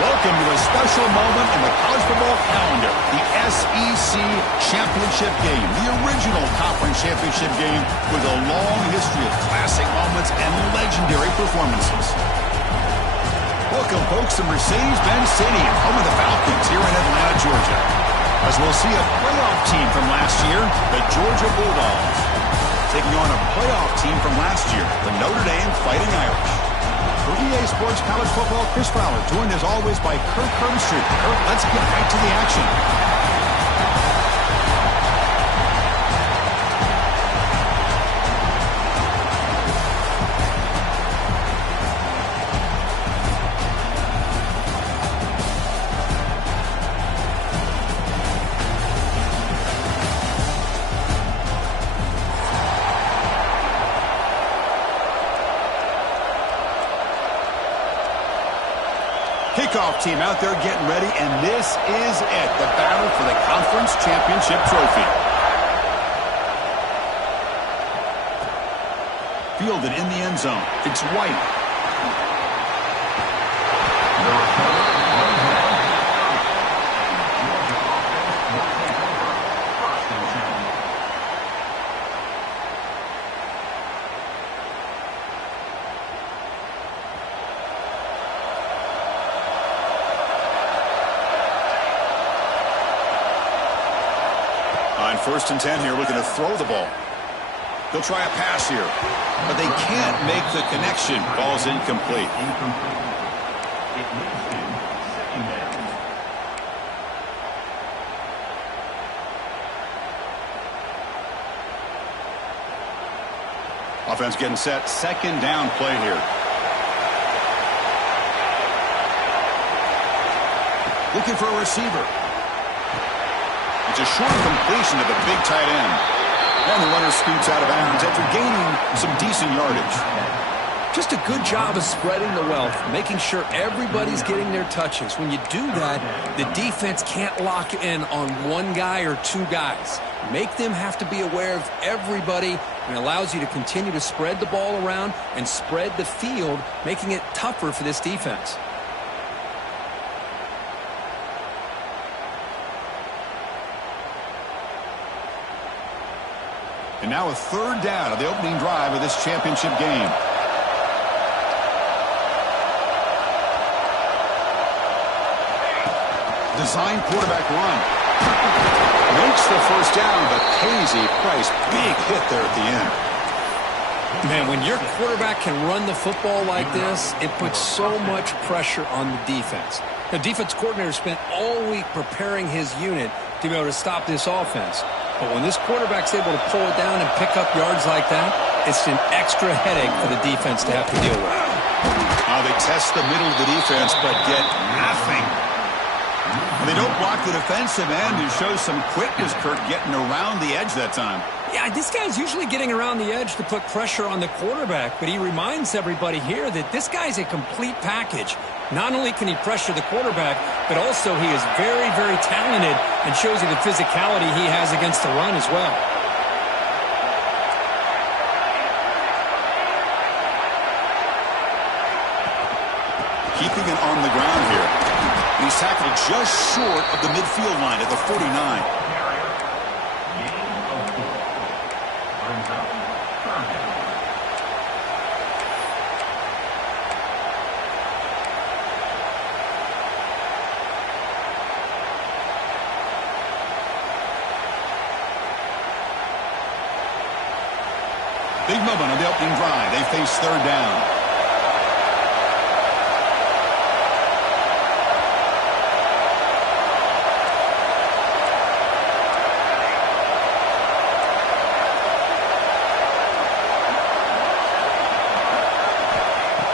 Welcome to a special moment in the college football calendar, the SEC Championship Game, the original conference championship game with a long history of classic moments and legendary performances. Welcome, folks, to Mercedes-Benz Stadium, home of the Falcons here in Atlanta, Georgia. As we'll see a playoff team from last year, the Georgia Bulldogs, taking on a playoff team from last year, the Notre Dame Fighting Irish. For EA Sports College Football, Chris Fowler, joined as always by Kirk Herbstreit. Kirk, let's get right to the action. Kickoff team out there getting ready, and this is it, the battle for the conference championship trophy. Fielded in the end zone. It's White. On 1st and 10 here, looking to throw the ball. They'll try a pass here, but they can't make the connection. Ball's incomplete. Offense getting set. 2nd down play here. Looking for a receiver. It's a short completion to the big tight end. And the runner scoots out of bounds after gaining some decent yardage. Just a good job of spreading the wealth, making sure everybody's getting their touches. When you do that, the defense can't lock in on one guy or two guys. Make them have to be aware of everybody, and it allows you to continue to spread the ball around and spread the field, making it tougher for this defense. And now a 3rd down of the opening drive of this championship game. Design quarterback run. Makes the 1st down, but pays a price. Big hit there at the end. Man, when your quarterback can run the football like this, it puts so much pressure on the defense. The defense coordinator spent all week preparing his unit to be able to stop this offense. But when this quarterback's able to pull it down and pick up yards like that, it's an extra headache for the defense to have to deal with. They test the middle of the defense, but get nothing. And they don't block the defensive end, who shows some quickness, Kirk, getting around the edge that time. Yeah, this guy's usually getting around the edge to put pressure on the quarterback, but he reminds everybody here that this guy's a complete package. Not only can he pressure the quarterback, but also he is very, very talented and shows you the physicality he has against the run as well. Keeping it on the ground here. He's tackled just short of the midfield line at the 49. Big moment on the opening drive. They face third down.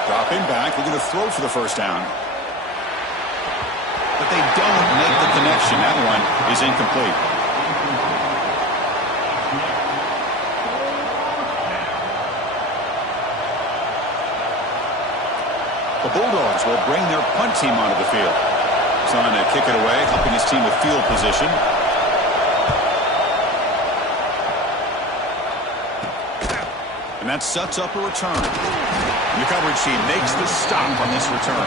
Dropping back, looking to throw for the first down. But they don't make the connection. That one is incomplete. The Bulldogs will bring their punt team onto the field. Trying to kick it away, helping his team with field position. And that sets up a return. And the coverage team makes the stop on this return.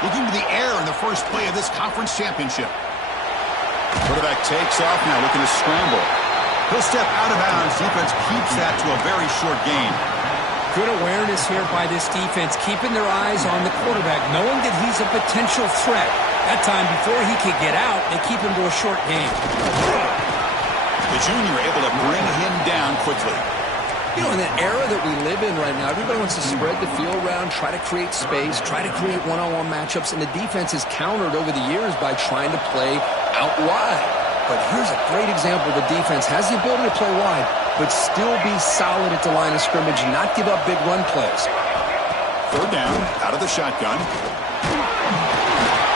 Looking to the air in the first play of this conference championship. Quarterback takes off now, looking to scramble. He'll step out of bounds. Defense keeps that to a very short gain. Good awareness here by this defense, keeping their eyes on the quarterback, knowing that he's a potential threat. That time, before he could get out, they keep him to a short gain. The junior able to bring him down quickly. You know, in the era that we live in right now, everybody wants to spread the field around, try to create space, try to create one-on-one matchups, and the defense has countered over the years by trying to play out wide. But here's a great example. The defense has the ability to play wide, but still be solid at the line of scrimmage, not give up big run plays. Third down, out of the shotgun.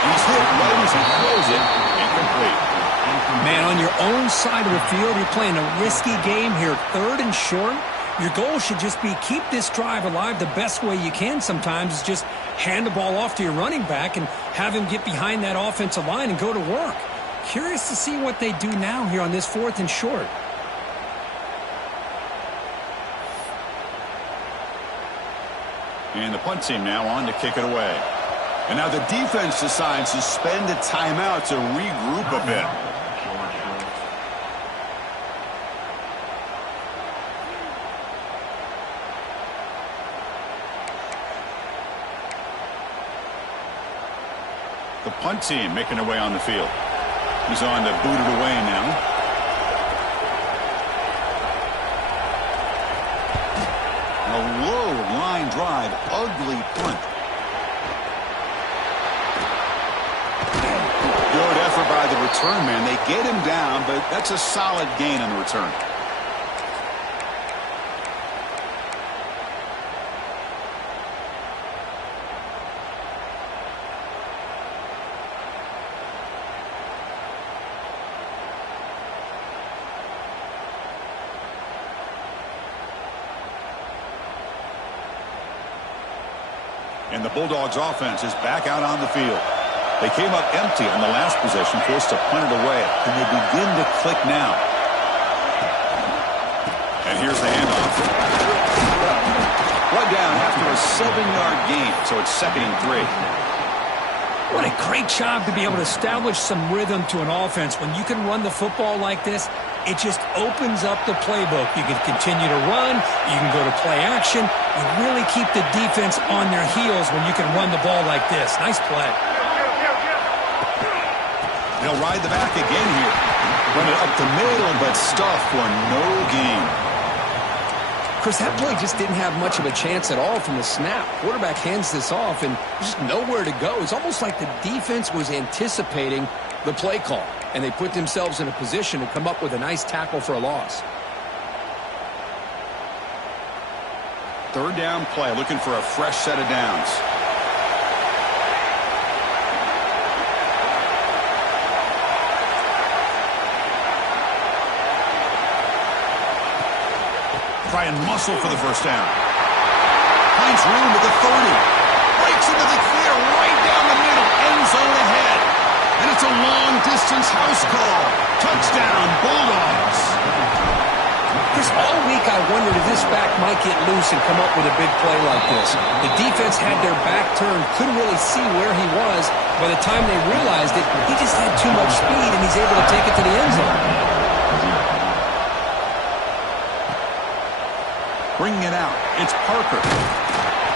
He's hit right as he throws it. Incomplete. Man, on your own side of the field, you're playing a risky game here. Third and short. Your goal should just be keep this drive alive the best way you can sometimes is just hand the ball off to your running back and have him get behind that offensive line and go to work. Curious to see what they do now here on this fourth and short. And the punt team now on to kick it away. And now the defense decides to spend a timeout to regroup a bit. The punt team making their way on the field. He's on to boot it away now. A low line drive, ugly punt. Good effort by the return man. They get him down, but that's a solid gain on the return. And the Bulldogs offense is back out on the field. They came up empty on the last possession, forced to punt it away. And they begin to click now. And here's the handoff. One down after a 7-yard gain, so it's 2nd and 3. What a great job to be able to establish some rhythm to an offense. When you can run the football like this, it just opens up the playbook. You can continue to run. You can go to play action. You really keep the defense on their heels when you can run the ball like this. Nice play. They'll ride the back again here. Run it up the middle, but stuff for no gain. Chris, that play just didn't have much of a chance at all from the snap. Quarterback hands this off, and there's just nowhere to go. It's almost like the defense was anticipating the play call, and they put themselves in a position to come up with a nice tackle for a loss. Third down play, looking for a fresh set of downs. Try and muscle for the first down. Finds room with the 30. Breaks into the clear right down the middle. End zone ahead. And it's a long-distance house call. Touchdown, Bulldogs. Chris, all week I wondered if this back might get loose and come up with a big play like this. The defense had their back turned, couldn't really see where he was. By the time they realized it, he just had too much speed, and he's able to take it to the end zone. out. It's Parker.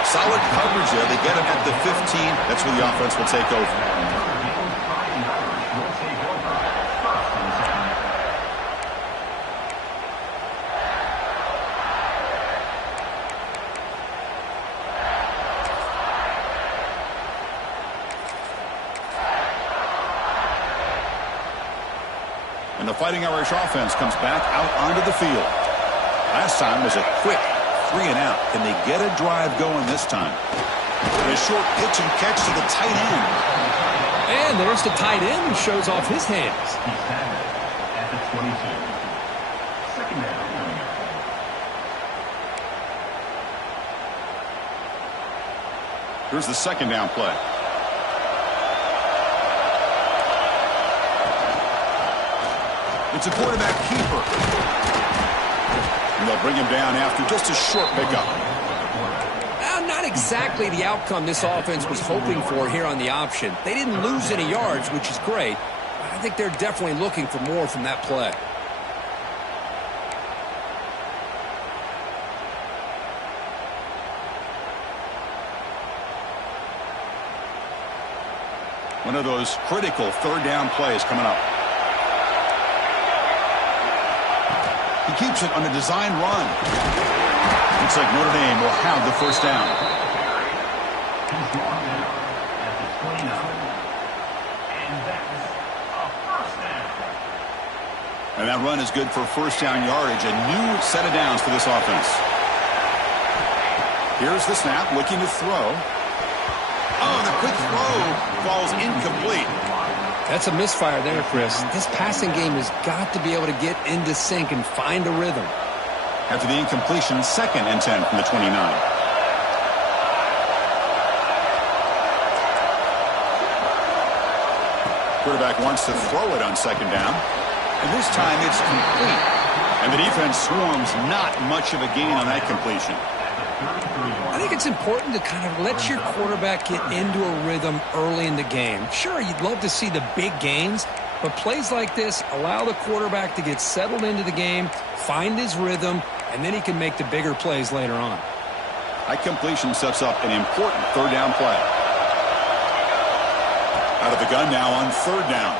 Solid coverage there. They get him at the 15. That's where the offense will take over. And the Fighting Irish offense comes back out onto the field. Last time was a quick 3 and out. Can they get a drive going this time? And a short pitch and catch to the tight end. And there's the tight end who shows off his hands. At the 22. Second down. Here's the second down play. It's a quarterback keeper. And they'll bring him down after just a short pickup. Not exactly the outcome this offense was hoping for here on the option. They didn't lose any yards, which is great. But I think they're definitely looking for more from that play. One of those critical third down plays coming up. He keeps it on a design run. Looks like Notre Dame will have the first down. He's brought down at the 29. And that's a first down. And that run is good for first down yardage. A new set of downs for this offense. Here's the snap, looking to throw. Oh, the quick throw falls incomplete. That's a misfire there, Chris. This passing game has got to be able to get into sync and find a rhythm. After the incompletion, 2nd and 10 from the 29. Quarterback wants to throw it on 2nd down. And this time it's complete. And the defense swarms, not much of a gain on that completion. I think it's important to kind of let your quarterback get into a rhythm early in the game. Sure, you'd love to see the big gains, but plays like this allow the quarterback to get settled into the game, find his rhythm, and then he can make the bigger plays later on. That completion sets up an important third down play. Out of the gun now on 3rd down.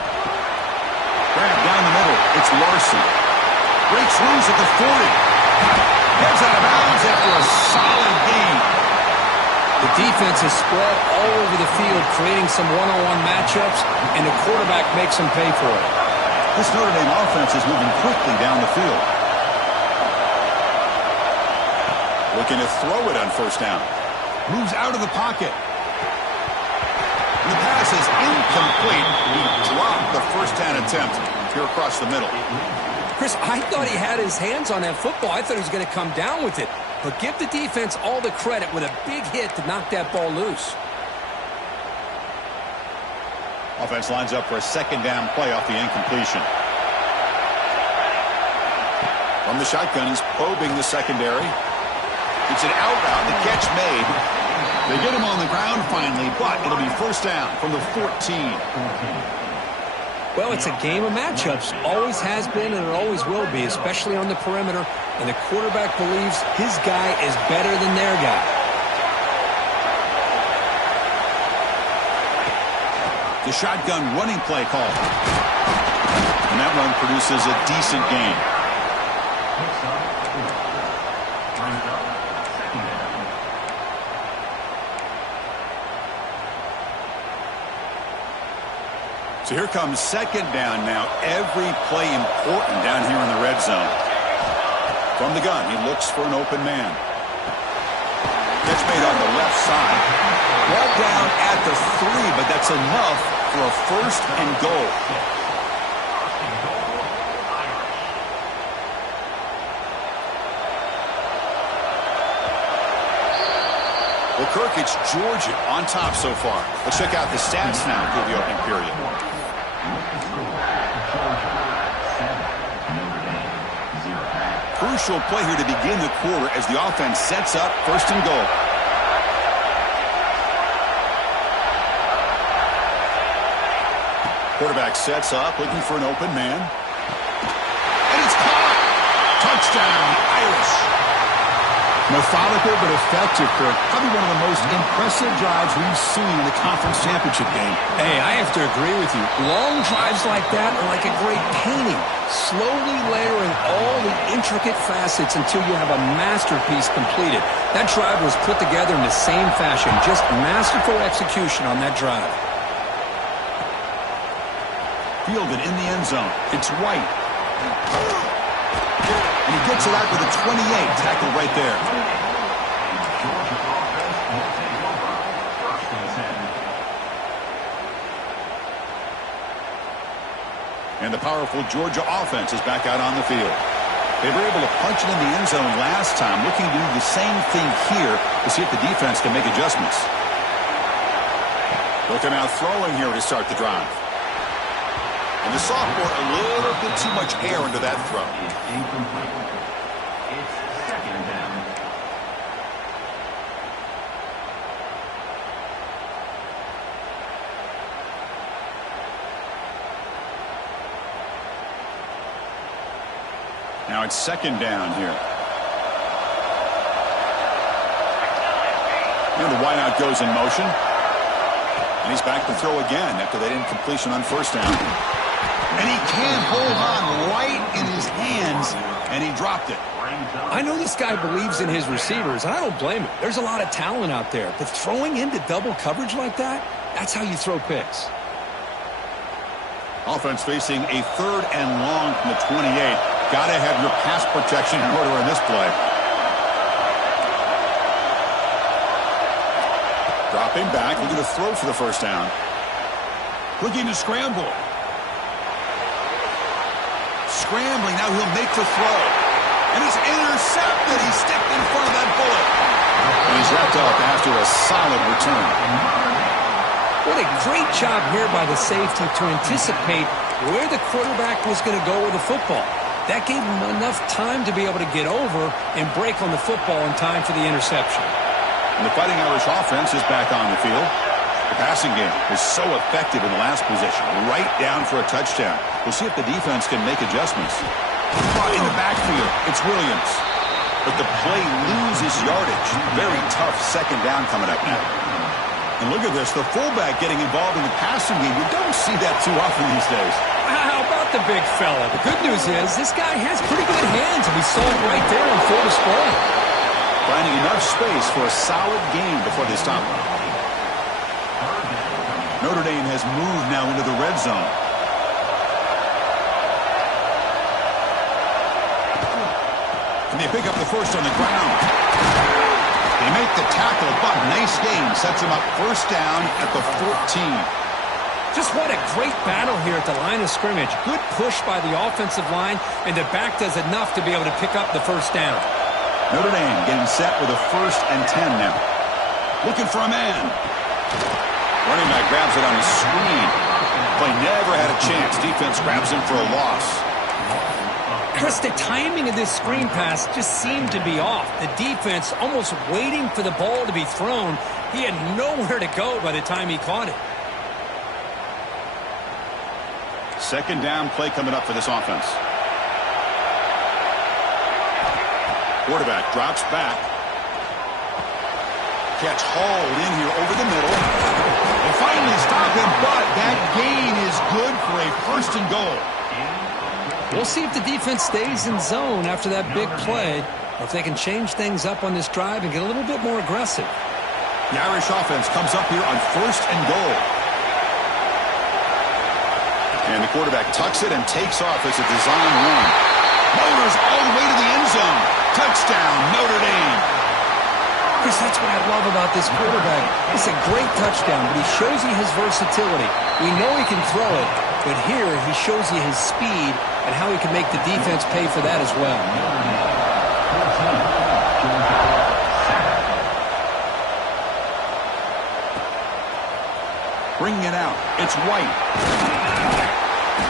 Grab down the middle. It's Larson. Breaks loose at the 40. Heads out of bounds after a solid gain. The defense is spread all over the field, creating some one-on-one matchups, and the quarterback makes them pay for it. This Notre Dame offense is moving quickly down the field. Looking to throw it on 1st down. Moves out of the pocket. The pass is incomplete. He dropped the first down attempt here across the middle. Chris, I thought he had his hands on that football. I thought he was going to come down with it. But give the defense all the credit with a big hit to knock that ball loose. Offense lines up for a 2nd down play off the incompletion. From the shotgun, he's probing the secondary. It's an out route. The catch made. They get him on the ground finally, but it'll be first down from the 14. Well, it's a game of matchups. Always has been and it always will be, especially on the perimeter. And the quarterback believes his guy is better than their guy. The shotgun running play call. And that run produces a decent gain. So here comes 2nd down now. Every play important down here in the red zone. From the gun, he looks for an open man. Catch made on the left side. Ball down at the 3, but that's enough for a 1st and goal. Well, Kirk, it's Georgia on top so far. Let's check out the stats now through the opening period. Crucial play here to begin the quarter as the offense sets up 1st and goal. Quarterback sets up, looking for an open man. And it's caught! Touchdown, Irish. Methodical but effective, Kirk. Probably one of the most impressive drives we've seen in the conference championship game. Hey, I have to agree with you. Long drives like that are like a great painting, slowly layering all the intricate facets until you have a masterpiece completed. That drive was put together in the same fashion, just masterful execution on that drive. Fielded in the end zone. It's White. And he gets it out with a 28, tackled right there. And the powerful Georgia offense is back out on the field. They were able to punch it in the end zone last time, looking to do the same thing here to see if the defense can make adjustments. Looking out throwing here to start the drive. And the sophomore, a little bit too much air into that throw. Incomplete. It's second down. Now it's second down here. And the wideout goes in motion. And he's back to throw again after that incompletion on first down. And he can't hold on right in his hands, and he dropped it. I know this guy believes in his receivers, and I don't blame him. There's a lot of talent out there, but throwing into double coverage like that, that's how you throw picks. Offense facing a third and long from the 28. Got to have your pass protection in order in this play. Dropping back, looking to throw for the first down. Looking to scramble. Scrambling, now he'll make the throw. And it's intercepted. He stepped in front of that bullet. And he's wrapped up after a solid return. What a great job here by the safety to anticipate where the quarterback was going to go with the football. That gave him enough time to be able to get over and break on the football in time for the interception. And the Fighting Irish offense is back on the field. The passing game is so effective in the last possession, right down for a touchdown. We'll see if the defense can make adjustments. In the backfield, it's Williams. But the play loses yardage. Very tough second down coming up now. And look at this, the fullback getting involved in the passing game. You don't see that too often these days. How about the big fella? The good news is this guy has pretty good hands, and we saw it right there on full display. Finding enough space for a solid game before they stop him. Notre Dame has moved now into the red zone. And they pick up the first on the ground. They make the tackle, but nice game. Sets them up first down at the 14. Just what a great battle here at the line of scrimmage. Good push by the offensive line, and the back does enough to be able to pick up the first down. Notre Dame getting set with a 1st and 10 now. Looking for a man. Running back grabs it on his screen. Play never had a chance. Defense grabs him for a loss. Chris, the timing of this screen pass just seemed to be off. The defense almost waiting for the ball to be thrown. He had nowhere to go by the time he caught it. Second down play coming up for this offense. Quarterback drops back. Catch hauled in here over the middle. They finally stop him, but that gain is good for a 1st and goal. We'll see if the defense stays in zone after that big play, or if they can change things up on this drive and get a little bit more aggressive. The Irish offense comes up here on 1st and goal. And the quarterback tucks it and takes off as a design run. Motors all the way to the end zone. Touchdown, Notre Dame. Chris, that's what I love about this quarterback. It's a great touchdown, but he shows you his versatility. We know he can throw it, but here he shows you his speed and how he can make the defense pay for that as well. Bringing it out. It's White.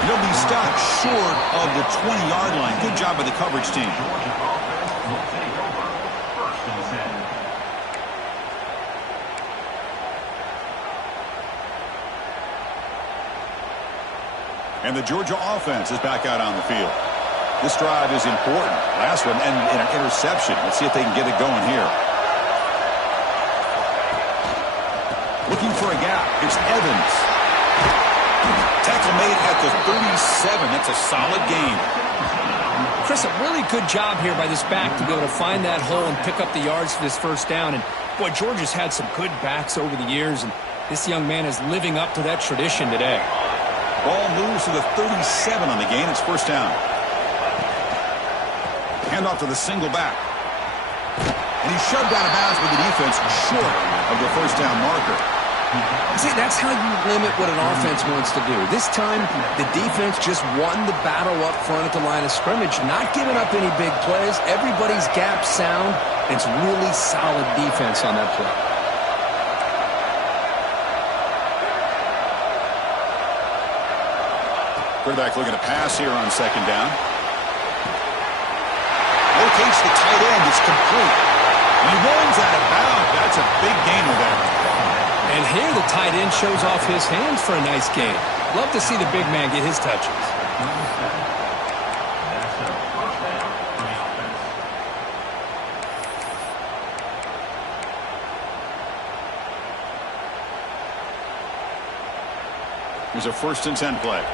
He'll be stopped short of the 20-yard line. Good job by the coverage team. And the Georgia offense is back out on the field. This drive is important. Last one and an interception. Let's see if they can get it going here. Looking for a gap. It's Evans. Tackle made at the 37. That's a solid gain. Chris, a really good job here by this back to be able to find that hole and pick up the yards for this first down. And, boy, Georgia's had some good backs over the years, and this young man is living up to that tradition today. Ball moves to the 37 on the gain. It's first down. Handoff to the single back. And he's shoved out of bounds with the defense short of the first down marker. See, that's how you limit what an offense wants to do. This time, the defense just won the battle up front at the line of scrimmage, not giving up any big plays. Everybody's gap sound. It's really solid defense on that play. Quarterback looking to pass here on second down. Locates the tight end. It's complete. He runs out of bounds. That's a big gainer there. And here the tight end shows off his hands for a nice gain. Love to see the big man get his touches. Here's a 1st and 10 play.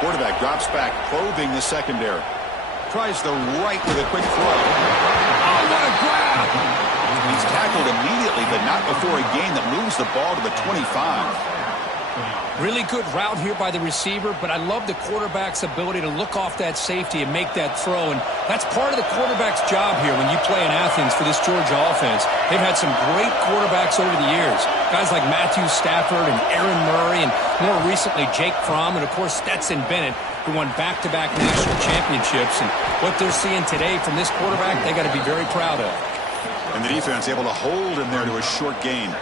Quarterback drops back, probing the secondary. Tries the right with a quick throw. Oh, what a grab! He's tackled immediately, but not before a gain that moves the ball to the 25. Really good route here by the receiver, but I love the quarterback's ability to look off that safety and make that throw. And that's part of the quarterback's job here when you play in Athens for this Georgia offense. They've had some great quarterbacks over the years. Guys like Matthew Stafford and Aaron Murray, and more recently Jake Fromm, and of course Stetson Bennett, who won back-to-back national championships. And what they're seeing today from this quarterback, they got to be very proud of. And the defense able to hold him there to a short gain.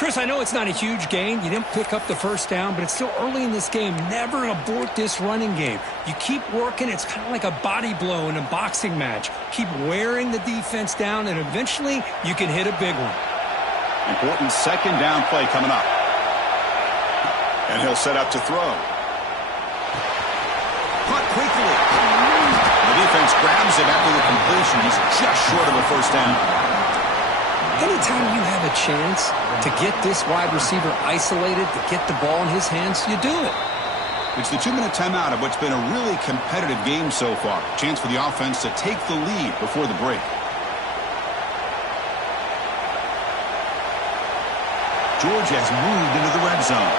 Chris, I know it's not a huge gain. You didn't pick up the first down, but it's still early in this game. Never abort this running game. You keep working. It's kind of like a body blow in a boxing match. Keep wearing the defense down, and eventually you can hit a big one. Important second down play coming up. And he'll set up to throw. Caught quickly. The defense grabs him after the completion. He's just short of a first down. Anytime you have a chance to get this wide receiver isolated, to get the ball in his hands, you do it. It's the 2-minute timeout of what's been a really competitive game so far. Chance for the offense to take the lead before the break. Georgia has moved into the red zone.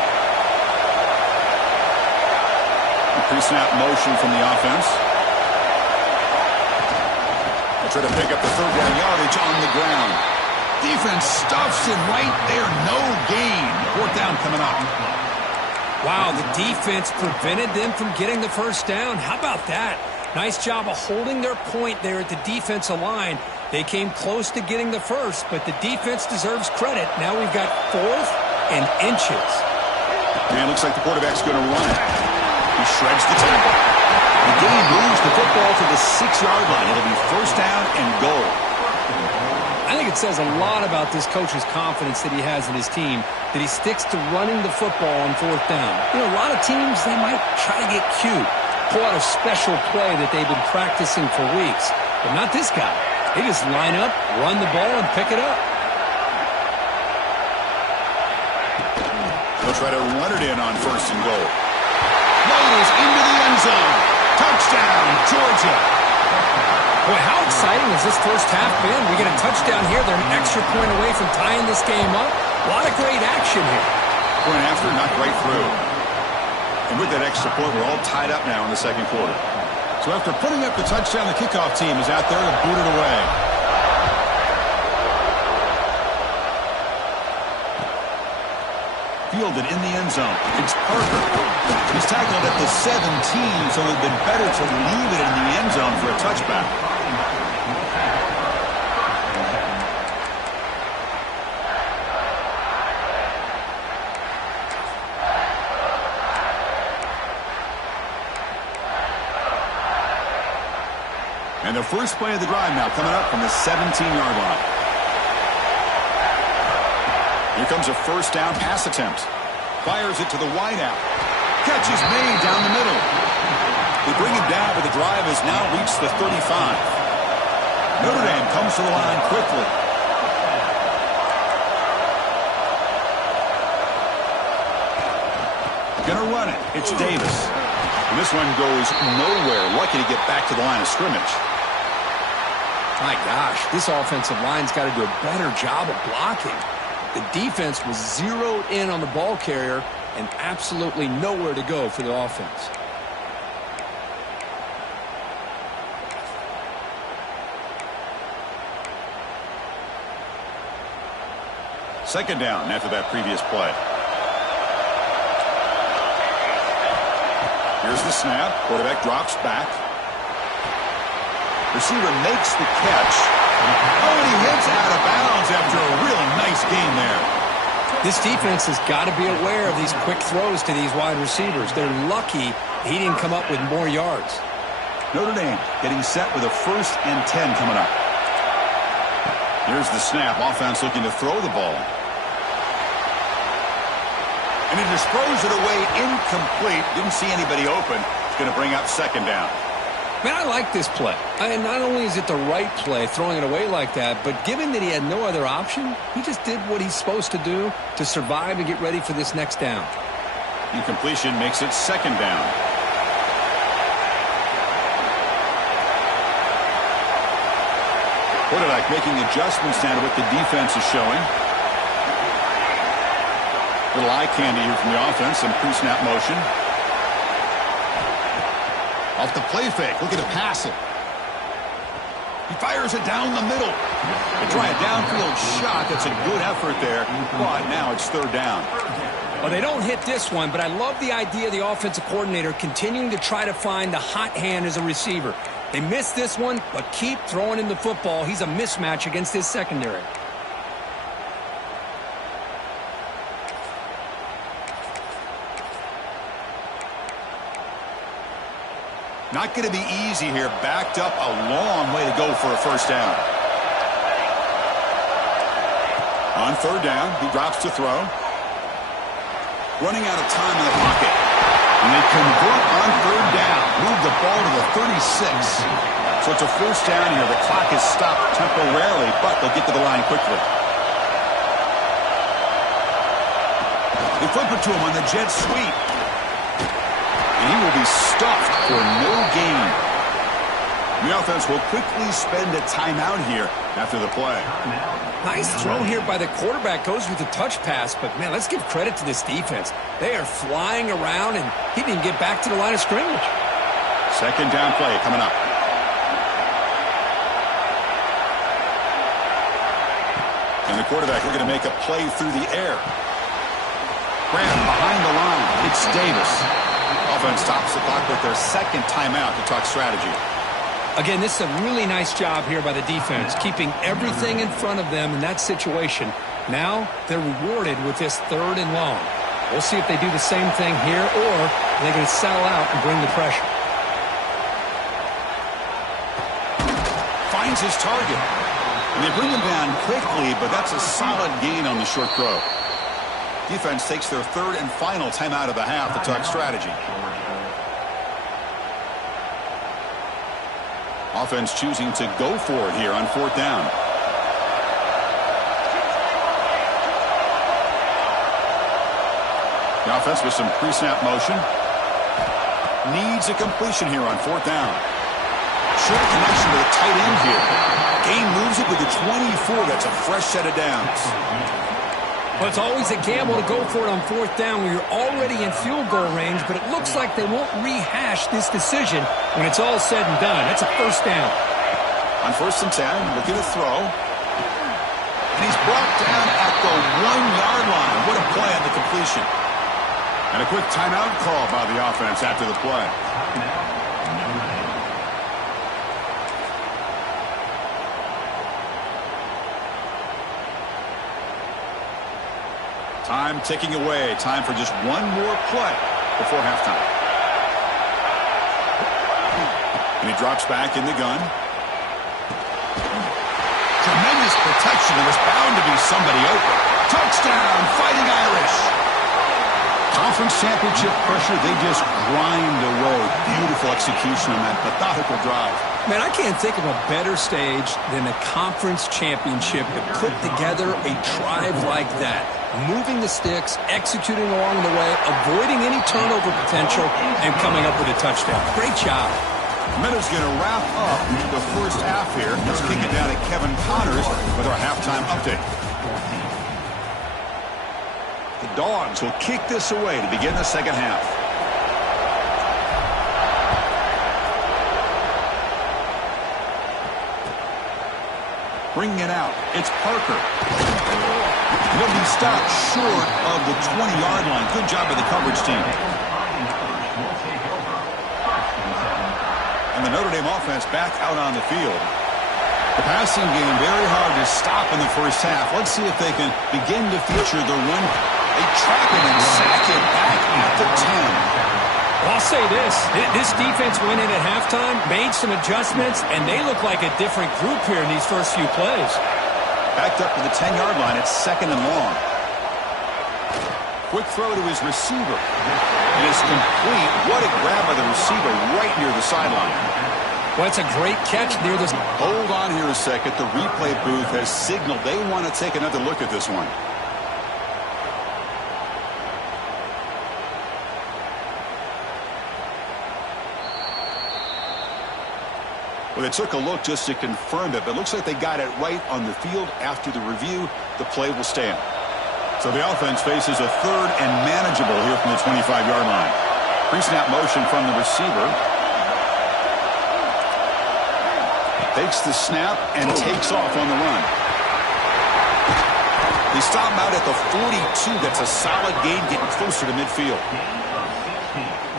Pre-snap motion from the offense. They'll try to pick up the third down yardage on the ground. Defense stuffs him right there. No gain. Fourth down coming up. Wow, the defense prevented them from getting the first down. How about that? Nice job of holding their point there at the defensive line. They came close to getting the first, but the defense deserves credit. Now we've got 4th and inches. And it looks like the quarterback's going to run it. He shreds the tackle. The game moves the football to the 6-yard line. It'll be first down and goal. I think it says a lot about this coach's confidence that he has in his team, that he sticks to running the football on 4th down. You know, a lot of teams, they might try to get cute, pull out a special play that they've been practicing for weeks. But not this guy. They just line up, run the ball, and pick it up. They'll try to run it in on 1st and goal. Rolls into the end zone. Touchdown, Georgia. Boy, how exciting has this first half been? We get a touchdown here. They're an extra point away from tying this game up. A lot of great action here. Point after, knocked right through. And with that extra point, we're all tied up now in the second quarter. So after putting up the touchdown, the kickoff team is out there to boot it away. Fielded in the end zone. It's Parker. He's tackled at the 17, so it would have been better to leave it in the end zone for a touchback. And the first play of the drive now coming up from the 17-yard line. Here comes a first down pass attempt. Fires it to the wideout. Catch is made down the middle. They bring him down, but the drive has now reached the 35. Notre Dame comes to the line quickly. Gonna run it. It's Davis. And this one goes nowhere. Lucky to get back to the line of scrimmage. My gosh, this offensive line's got to do a better job of blocking. The defense was zeroed in on the ball carrier and absolutely nowhere to go for the offense. Second down after that previous play. Here's the snap. Quarterback drops back. Receiver makes the catch. Oh, and he hits out of bounds after a really nice game there. This defense has got to be aware of these quick throws to these wide receivers. They're lucky he didn't come up with more yards. Notre Dame getting set with a 1st and 10 coming up. Here's the snap. Offense looking to throw the ball. And he just throws it away incomplete. Didn't see anybody open. It's going to bring up second down. Man, I like this play. And not only is it the right play, throwing it away like that, but given that he had no other option, he just did what he's supposed to do to survive and get ready for this next down. Incompletion makes it second down. Quarterback making adjustments now to what the defense is showing. Little eye candy here from the offense, some pre-snap motion. Off the play fake, looking to pass it. He fires it down the middle. They try a downfield shot. That's a good effort there, but now it's third down. Well, they don't hit this one, but I love the idea of the offensive coordinator continuing to try to find the hot hand as a receiver. They missed this one, but keep throwing him the football. He's a mismatch against his secondary. Not going to be easy here. Backed up a long way to go for a first down. On third down, he drops to throw. Running out of time in the pocket. And they convert on third down. Move the ball to the 36. So it's a first down here. The clock is stopped temporarily, but they'll get to the line quickly. They flip it to him on the jet sweep. And he will be stuffed for no gain. The offense will quickly spend a timeout here after the play. Nice throw here by the quarterback. Goes with the touch pass, but man, let's give credit to this defense. They are flying around, and he didn't get back to the line of scrimmage. Second down play coming up. And the quarterback looking to make a play through the air. Graham behind the line. It's Davis. Offense stops the clock with their second timeout to talk strategy. Again, this is a really nice job here by the defense, keeping everything in front of them in that situation. Now they're rewarded with this third and long. We'll see if they do the same thing here, or they're going to settle out and bring the pressure. Finds his target. And they bring him down quickly, but that's a solid gain on the short throw. Defense takes their third and final timeout of the half to talk strategy. Offense choosing to go for it here on fourth down. The offense with some pre-snap motion. Needs a completion here on fourth down. Short connection to the tight end here. Gain moves it with the 24. That's a fresh set of downs. Well, it's always a gamble to go for it on fourth down when you're already in field goal range, but it looks like they won't rehash this decision when it's all said and done. That's a first down. On 1st and 10, looking to throw. And he's brought down at the 1-yard line. What a play on the completion. And a quick timeout call by the offense after the play. Time ticking away. Time for just one more play before halftime. And he drops back in the gun. protection. There was bound to be somebody open. Touchdown, Fighting Irish. Conference championship pressure, they just grind away. Beautiful execution on that methodical drive. Man, I can't think of a better stage than the conference championship to put together a drive like that. Moving the sticks, executing along the way, avoiding any turnover potential, and coming up with a touchdown. Great job. Minutes going to wrap up the first half here. Let's kick it down to Kevin Connors with our halftime update. The Dogs will kick this away to begin the second half. Bringing it out, it's Parker. He'll be stopped short of the 20-yard line. Good job by the coverage team. And the Notre Dame offense back out on the field. The passing game very hard to stop in the first half. Let's see if they can begin to feature the run. They trap it and sack it back at the 10. Well, I'll say this defense went in at halftime, made some adjustments, and they look like a different group here in these first few plays. Backed up to the 10-yard line. It's second and long. Quick throw to his receiver. It is complete. What a grab by the receiver right near the sideline. Well, it's a great catch near the... Hold on here a second. The replay booth has signaled they want to take another look at this one. Well, they took a look just to confirm it, but it looks like they got it right on the field. After the review, the play will stand. So the offense faces a third and manageable here from the 25-yard line. Pre-snap motion from the receiver. Takes the snap and takes off on the run. They stop him out at the 42. That's a solid gain, getting closer to midfield.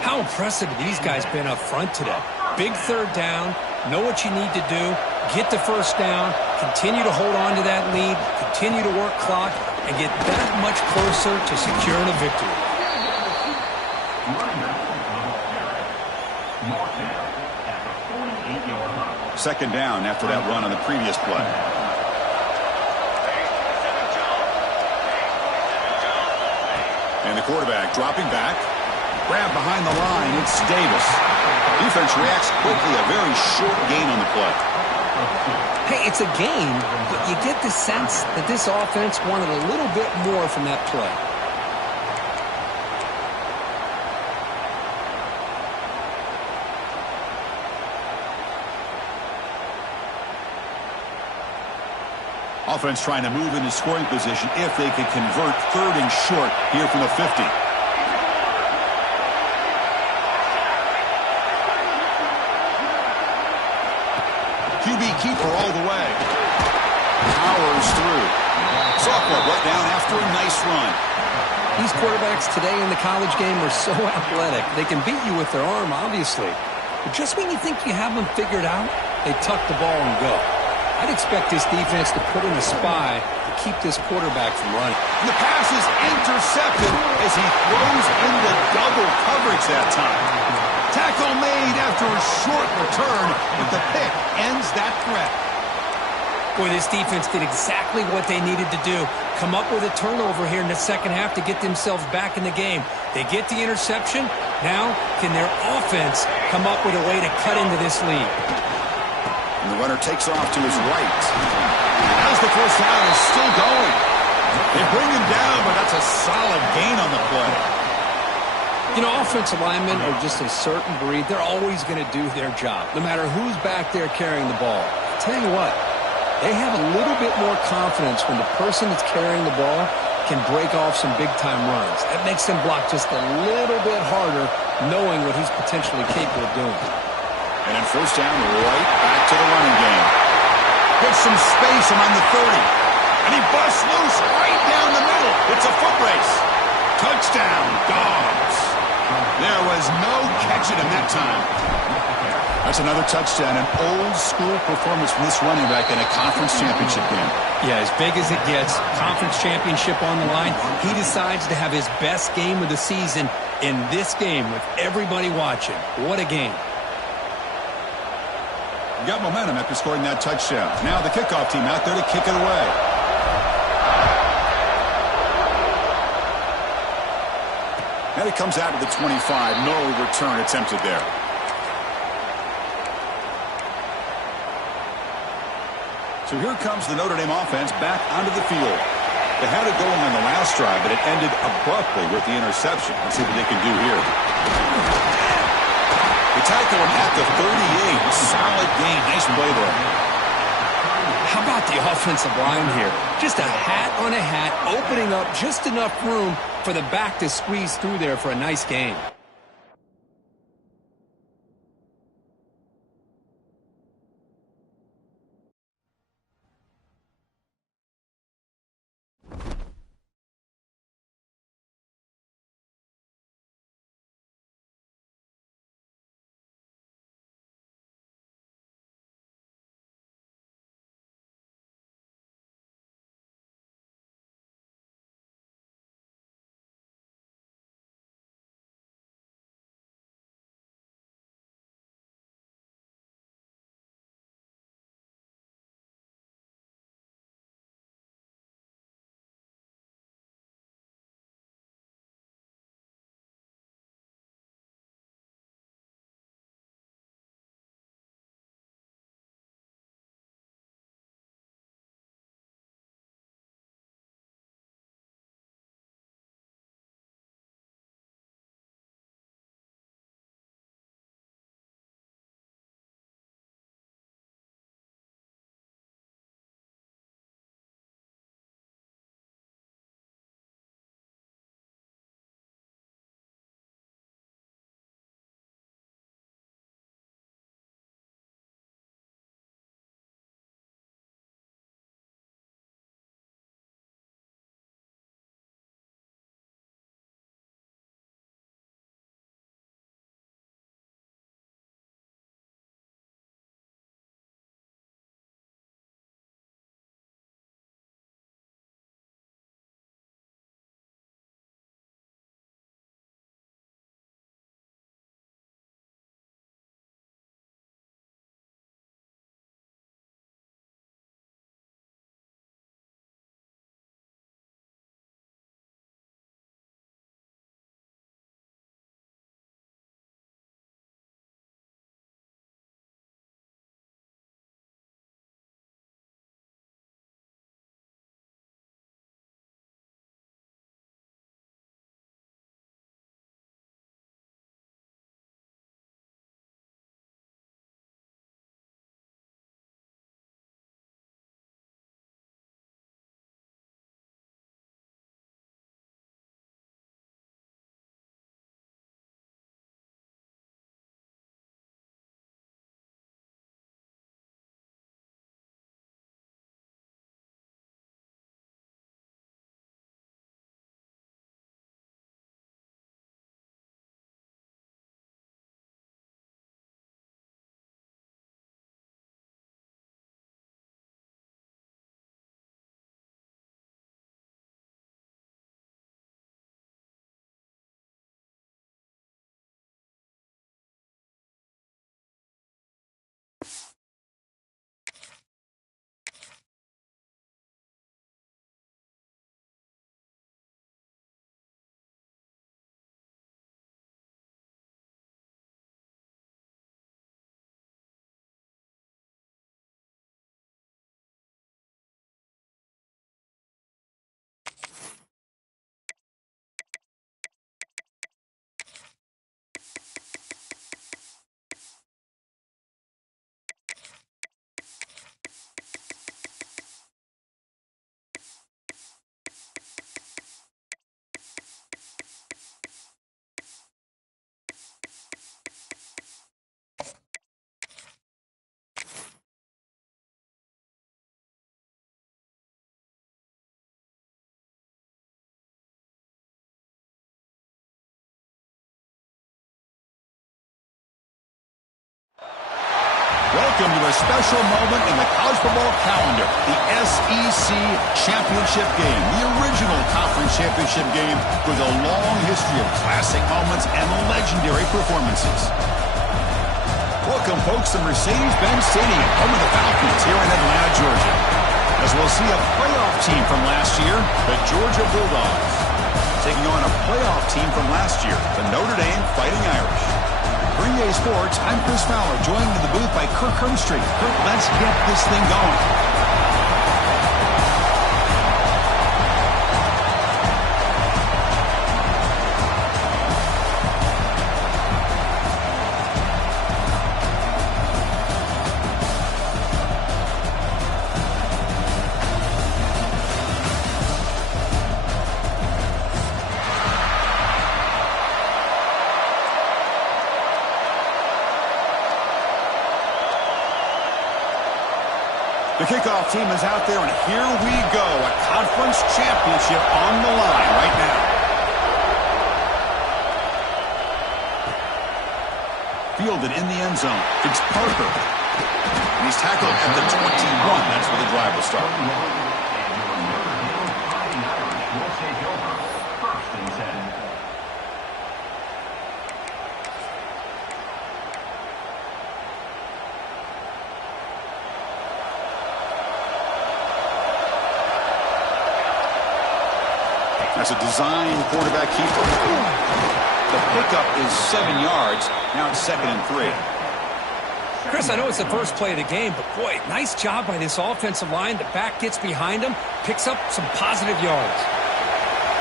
How impressive have these guys been up front today? Big third down, know what you need to do, get the first down, continue to hold on to that lead, continue to work clock, and get that much closer to securing a victory. Second down after that run on the previous play. And the quarterback dropping back. Grab behind the line. It's Davis. Defense reacts quickly. A very short gain on the play. Hey, it's a gain, but you get the sense that this offense wanted a little bit more from that play. Offense trying to move into scoring position if they could convert third and short here from the 50. QB keeper all the way. Powers through. Sophomore brought down after a nice run. These quarterbacks today in the college game are so athletic. They can beat you with their arm, obviously. But just when you think you have them figured out, they tuck the ball and go. I'd expect this defense to put in a spy to keep this quarterback from running. And the pass is intercepted as he throws into double coverage that time. Tackle made after a short return, but the pick ends that threat. Boy, this defense did exactly what they needed to do. Come up with a turnover here in the second half to get themselves back in the game. They get the interception. Now, can their offense come up with a way to cut into this lead? And the runner takes off to his right. As the first down is still going. They bring him down, but that's a solid gain on the play. You know, offensive linemen are just a certain breed. They're always going to do their job, no matter who's back there carrying the ball. I'll tell you what, they have a little bit more confidence when the person that's carrying the ball can break off some big-time runs. That makes them block just a little bit harder, knowing what he's potentially capable of doing. And then first down, right back to the running game. Gets some space among the 30. And he busts loose right down the middle. It's a foot race. Touchdown, Dogs. There was no catching him that time. That's another touchdown, an old-school performance from this running back in a conference championship game. Yeah, as big as it gets, conference championship on the line, he decides to have his best game of the season in this game with everybody watching. What a game. Got momentum after scoring that touchdown. Now the kickoff team out there to kick it away. And it comes out of the 25. No return attempted there. So here comes the Notre Dame offense back onto the field. They had it going on the last drive, but it ended abruptly with the interception. Let's see what they can do here. They tackle him at the 38. Solid gain. Nice play there. How about the offensive line here? Just a hat on a hat, opening up just enough room for the back to squeeze through there for a nice gain. Welcome to a special moment in the college football calendar, the SEC Championship Game, the original conference championship game with a long history of classic moments and legendary performances. Welcome, folks, to Mercedes-Benz Stadium, home of the Falcons here in Atlanta, Georgia. As we'll see a playoff team from last year, the Georgia Bulldogs, taking on a playoff team from last year, the Notre Dame Fighting Irish. For EA Sports, I'm Chris Fowler, joined in the booth by Kirk Hermstreet. Kirk, let's get this thing going. The kickoff team is out there, and here we go. A conference championship on the line right now. Fielded in the end zone. It's Parker. And he's tackled at the 21. That's where the drive will start. That's a design quarterback keeper. The pickup is 7 yards. Now it's 2nd and 3. Chris, I know it's the first play of the game, but boy, nice job by this offensive line. The back gets behind him, picks up some positive yards.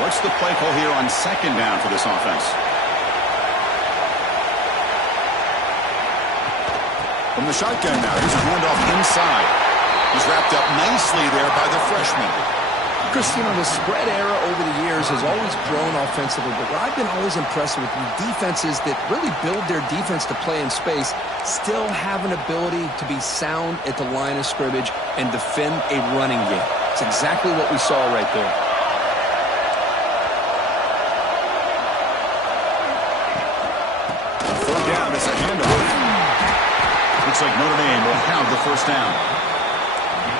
What's the play call here on 2nd down for this offense? From the shotgun now, here's a handoff inside. He's wrapped up nicely there by the freshman. Chris, you know, the spread era over the years has always grown offensively, but what I've been always impressed with defenses that really build their defense to play in space still have an ability to be sound at the line of scrimmage and defend a running game. It's exactly what we saw right there. Third down, it's a handoff. Looks like Notre Dame will have the first down.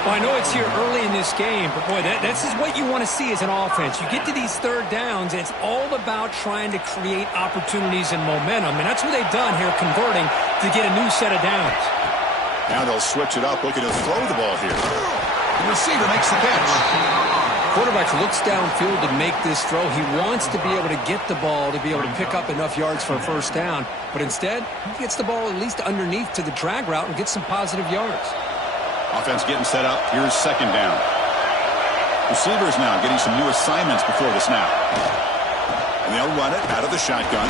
Well, I know it's here early in this game, but boy, this is what you want to see as an offense. You get to these third downs, and it's all about trying to create opportunities and momentum, and that's what they've done here, converting to get a new set of downs. Now they'll switch it up, looking to throw the ball here. The receiver makes the catch. Quarterback looks downfield to make this throw. He wants to be able to get the ball to be able to pick up enough yards for a first down, but instead, he gets the ball at least underneath to the drag route and gets some positive yards. Offense getting set up. Here's 2nd down. Receivers now getting some new assignments before the snap. And they'll run it out of the shotgun.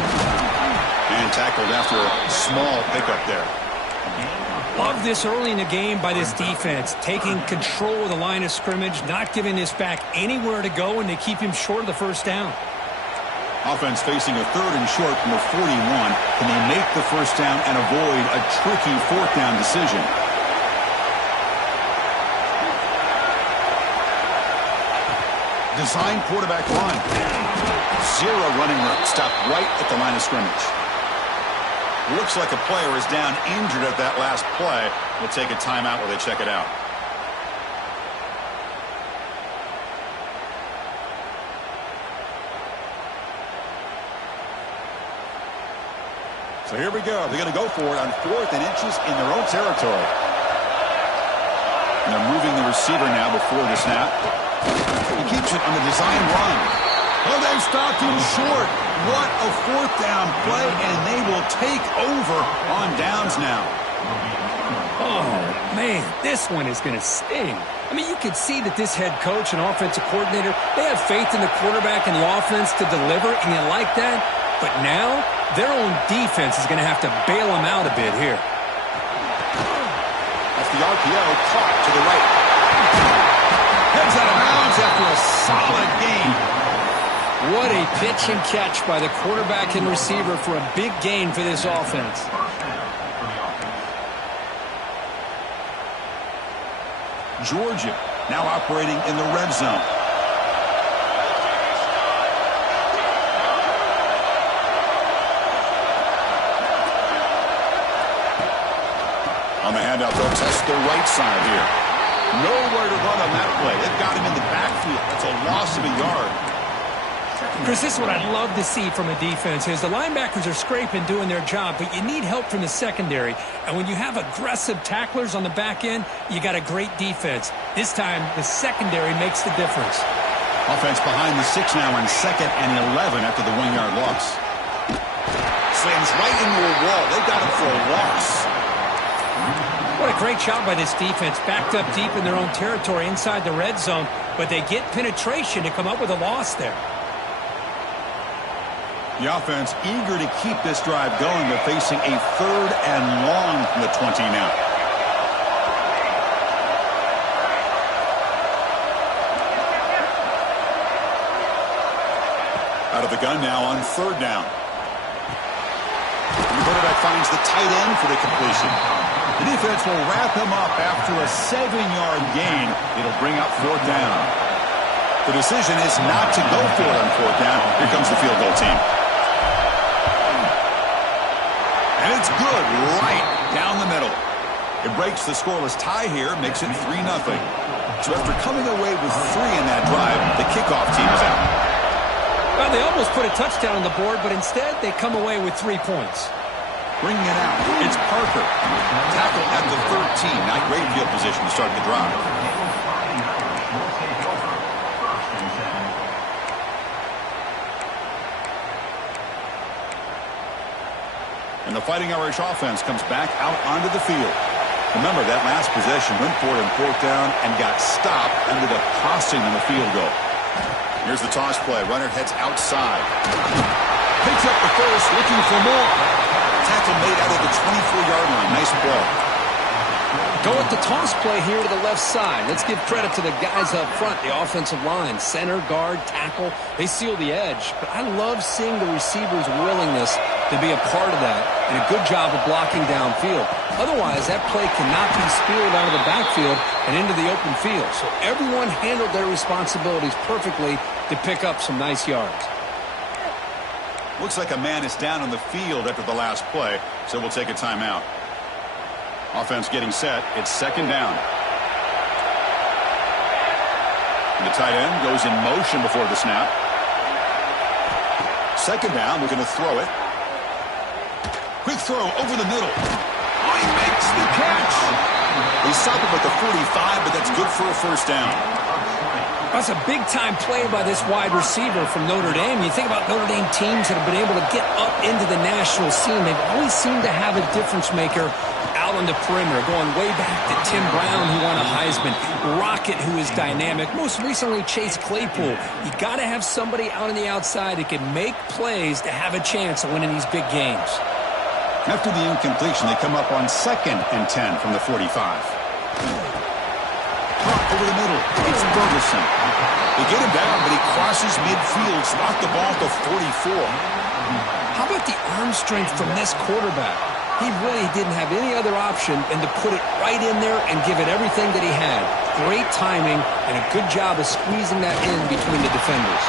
And tackled after a small pickup there. Love this early in the game by this defense. Taking control of the line of scrimmage, not giving this back anywhere to go, and they keep him short of the first down. Offense facing a 3rd and short from the 41. Can they make the first down and avoid a tricky 4th down decision? Design quarterback run. 0 running room. Stopped right at the line of scrimmage. Looks like a player is down injured at that last play. We'll take a timeout while they check it out. So here we go. They're going to go for it on 4th and inches in their own territory. And they're moving the receiver now before the snap. He keeps it on the design run. Oh, they've stopped him short. What a 4th down play, and they will take over on downs now. Oh, man, this one is going to sting. I mean, you could see that this head coach and offensive coordinator, they have faith in the quarterback and the offense to deliver, and you like that. But now, their own defense is going to have to bail them out a bit here. That's the RPO caught to the right. Heads out of bounds after a solid game. What a pitch and catch by the quarterback and receiver for a big gain for this offense. Georgia now operating in the red zone. On the handout, they'll test the right side here. Nowhere to run on that play. They've got him in the backfield. That's a loss of a yard. Chris, this is what I'd love to see from a defense is the linebackers are scraping, doing their job, but you need help from the secondary. And when you have aggressive tacklers on the back end, you got a great defense. This time, the secondary makes the difference. Offense behind the 6 now in 2nd and 11 after the 1-yard loss. Slams right into a wall. They got him for a loss. What a great job by this defense. Backed up deep in their own territory inside the red zone, but they get penetration to come up with a loss there. The offense eager to keep this drive going. They're facing a 3rd and long from the 20 now. Out of the gun now on 3rd down. The quarterback finds the tight end for the completion. The defense will wrap him up after a 7-yard gain. It'll bring up 4th down. The decision is not to go for it on 4th down. Here comes the field goal team. And it's good right down the middle. It breaks the scoreless tie here, makes it 3-0. So after coming away with 3 in that drive, the kickoff team is out. Well, they almost put a touchdown on the board, but instead they come away with 3 points. Bringing it out, it's Parker. Tackle at the 13. Not great field position to start the drive. And the Fighting Irish offense comes back out onto the field. Remember, that last possession went for it on 4th down and got stopped, ended up costing them a field goal. Here's the toss play. Runner heads outside. Picks up the first, looking for more. Tackle made out of the 24-yard line. Nice play. Go with the toss play here to the left side. Let's give credit to the guys up front, the offensive line, center, guard, tackle. They seal the edge. But I love seeing the receiver's willingness to be a part of that and a good job of blocking downfield. Otherwise, that play cannot be speared out of the backfield and into the open field. So everyone handled their responsibilities perfectly to pick up some nice yards. Looks like a man is down on the field after the last play, so we'll take a timeout. Offense getting set. It's 2nd down. And the tight end goes in motion before the snap. 2nd down, looking to throw it. Quick throw over the middle. Oh, he makes the catch. They stop him at the 45, but that's good for a 1st down. That's a big-time play by this wide receiver from Notre Dame. You think about Notre Dame teams that have been able to get up into the national scene. They've always seemed to have a difference maker out on the perimeter, going way back to Tim Brown, who won a Heisman, Rocket, who is dynamic, most recently Chase Claypool. You got to have somebody out on the outside that can make plays to have a chance of winning these big games. After the incompletion, they come up on 2nd and 10 from the 45. Over the middle, it's Ferguson. They get him down, but he crosses midfield, slot the ball to 44. How about the arm strength from this quarterback? He really didn't have any other option than to put it right in there and give it everything that he had. Great timing and a good job of squeezing that in between the defenders.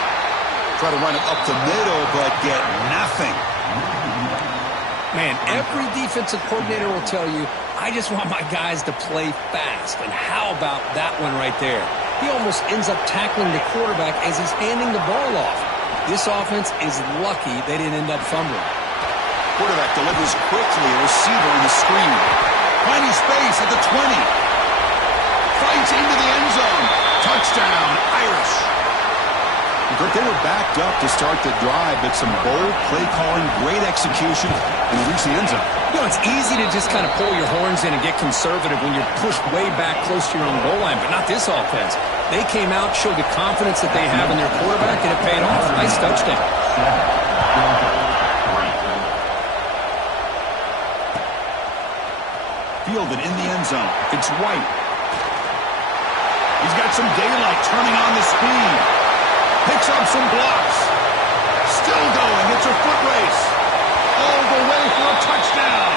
Try to run it up the middle, but get nothing. Man, every defensive coordinator will tell you, I just want my guys to play fast. And how about that one right there? He almost ends up tackling the quarterback as he's handing the ball off. This offense is lucky they didn't end up fumbling. Quarterback delivers quickly, a receiver in the screen. Finding space at the 20. Fights into the end zone. Touchdown, Irish. They were backed up to start the drive, but some bold play calling, great execution, and they reach the end zone. You know, it's easy to just kind of pull your horns in and get conservative when you're pushed way back close to your own goal line, but not this offense. They came out, showed the confidence that they have in their quarterback, and it paid off. Nice touchdown. Fielded in the end zone. It's White. He's got some daylight, turning on the speed. Picks up some blocks. Still going. It's a foot race. All the way for a touchdown.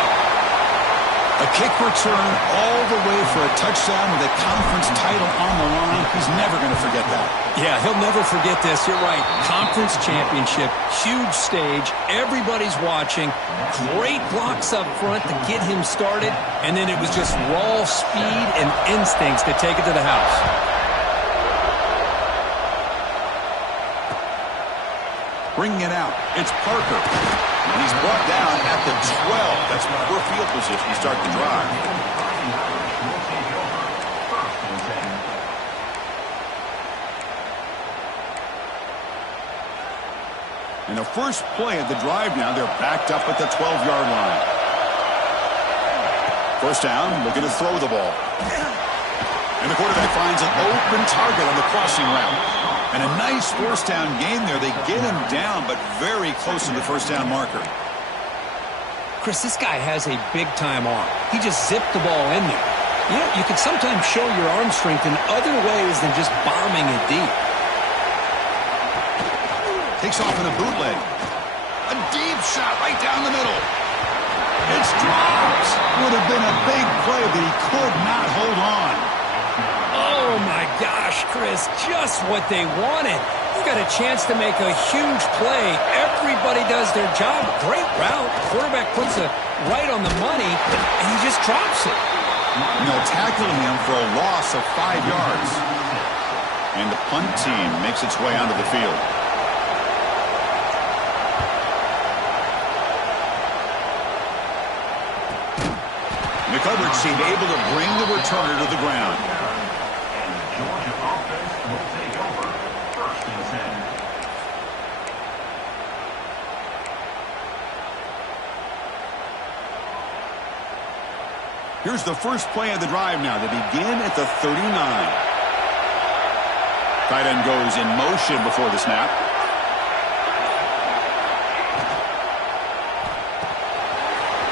A kick return all the way for a touchdown with a conference title on the line. He's never going to forget that. Yeah, he'll never forget this. You're right. Conference championship, huge stage. Everybody's watching. Great blocks up front to get him started. And then it was just raw speed and instincts to take it to the house. bringing it out. It's Parker. And he's brought down at the 12. That's poor field position to start the drive. And the first play of the drive now, they're backed up at the 12-yard line. First down, looking to throw the ball. And the quarterback finds an open target on the crossing route. And a nice first down game there. They get him down, but very close to the first down marker. Chris, this guy has a big-time arm. He just zipped the ball in there. You know, you can sometimes show your arm strength in other ways than just bombing it deep. Takes off in a bootleg. A deep shot right down the middle. It's dropped. Would have been a big play, but he could not hold on. Oh, my gosh, Chris, just what they wanted. You got a chance to make a huge play. Everybody does their job. Great route. Quarterback puts it right on the money, and he just drops it. And they'll tackle him for a loss of 5 yards. And the punt team makes its way onto the field. McCubbard seemed able to bring the returner to the ground. Here's the first play of the drive now. They begin at the 39. Tight end goes in motion before the snap.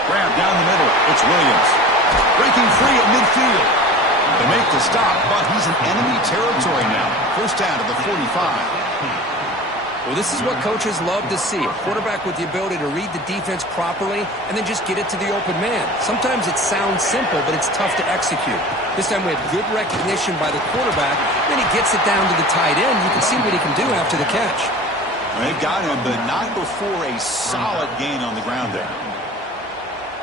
Grab down the middle. It's Williams. Breaking free at midfield. They make the stop, but he's in enemy territory now. First down to the 45. Well, this is what coaches love to see. A quarterback with the ability to read the defense properly and then just get it to the open man. Sometimes it sounds simple, but it's tough to execute. This time we have good recognition by the quarterback. Then he gets it down to the tight end. You can see what he can do after the catch. Well, they've got him, but not before a solid gain on the ground there.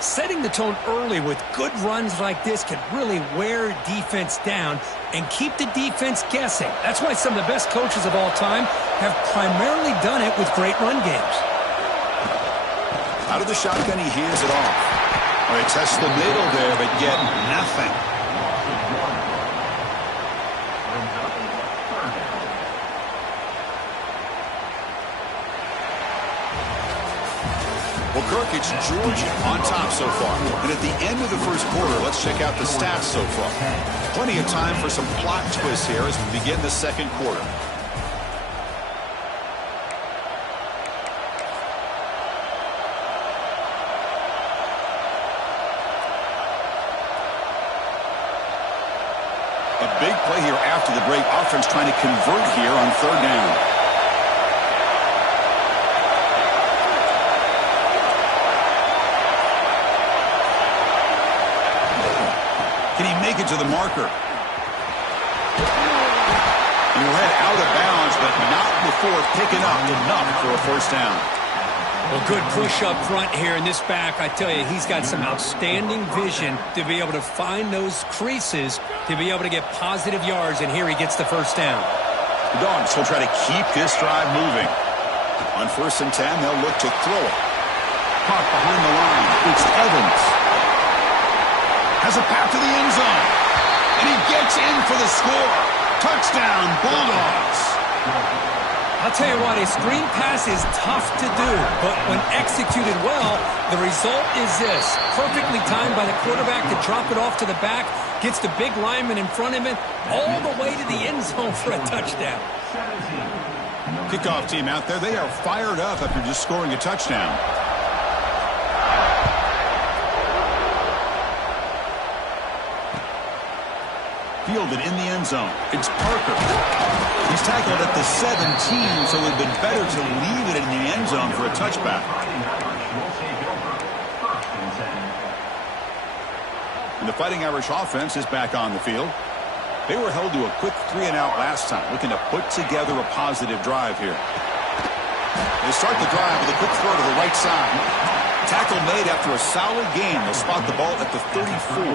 Setting the tone early with good runs like this can really wear defense down and keep the defense guessing. That's why some of the best coaches of all time have primarily done it with great run games. Out of the shotgun, he hands it off. Well, they test the middle there, but get nothing. Well, Kirk, it's Georgia on top so far. And at the end of the first quarter, let's check out the stats so far. Plenty of time for some plot twists here as we begin the second quarter. A big play here after the break. Offense trying to convert here on third down. Can he make it to the marker? And he'll head out of bounds, but not before picking up enough for a first down. Well, good push up front here in this back. I tell you, he's got some outstanding vision to be able to find those creases, to be able to get positive yards, and here he gets the first down. The Dogs will try to keep this drive moving. On 1st and 10, they'll look to throw it. Caught behind the line. It's Evans. Has a path to the end zone. And he gets in for the score. Touchdown, Bulldogs. I'll tell you what, a screen pass is tough to do, but when executed well, the result is this. Perfectly timed by the quarterback to drop it off to the back, gets the big lineman in front of him, all the way to the end zone for a touchdown. Kickoff team out there, they are fired up after just scoring a touchdown. Fielded in the end zone. It's Parker. He's tackled at the 17, so it would have been better to leave it in the end zone for a touchback. And the Fighting Irish offense is back on the field. They were held to a quick 3-and-out last time, looking to put together a positive drive here. They start the drive with a quick throw to the right side. Tackle made after a solid gain. They'll spot the ball at the 34.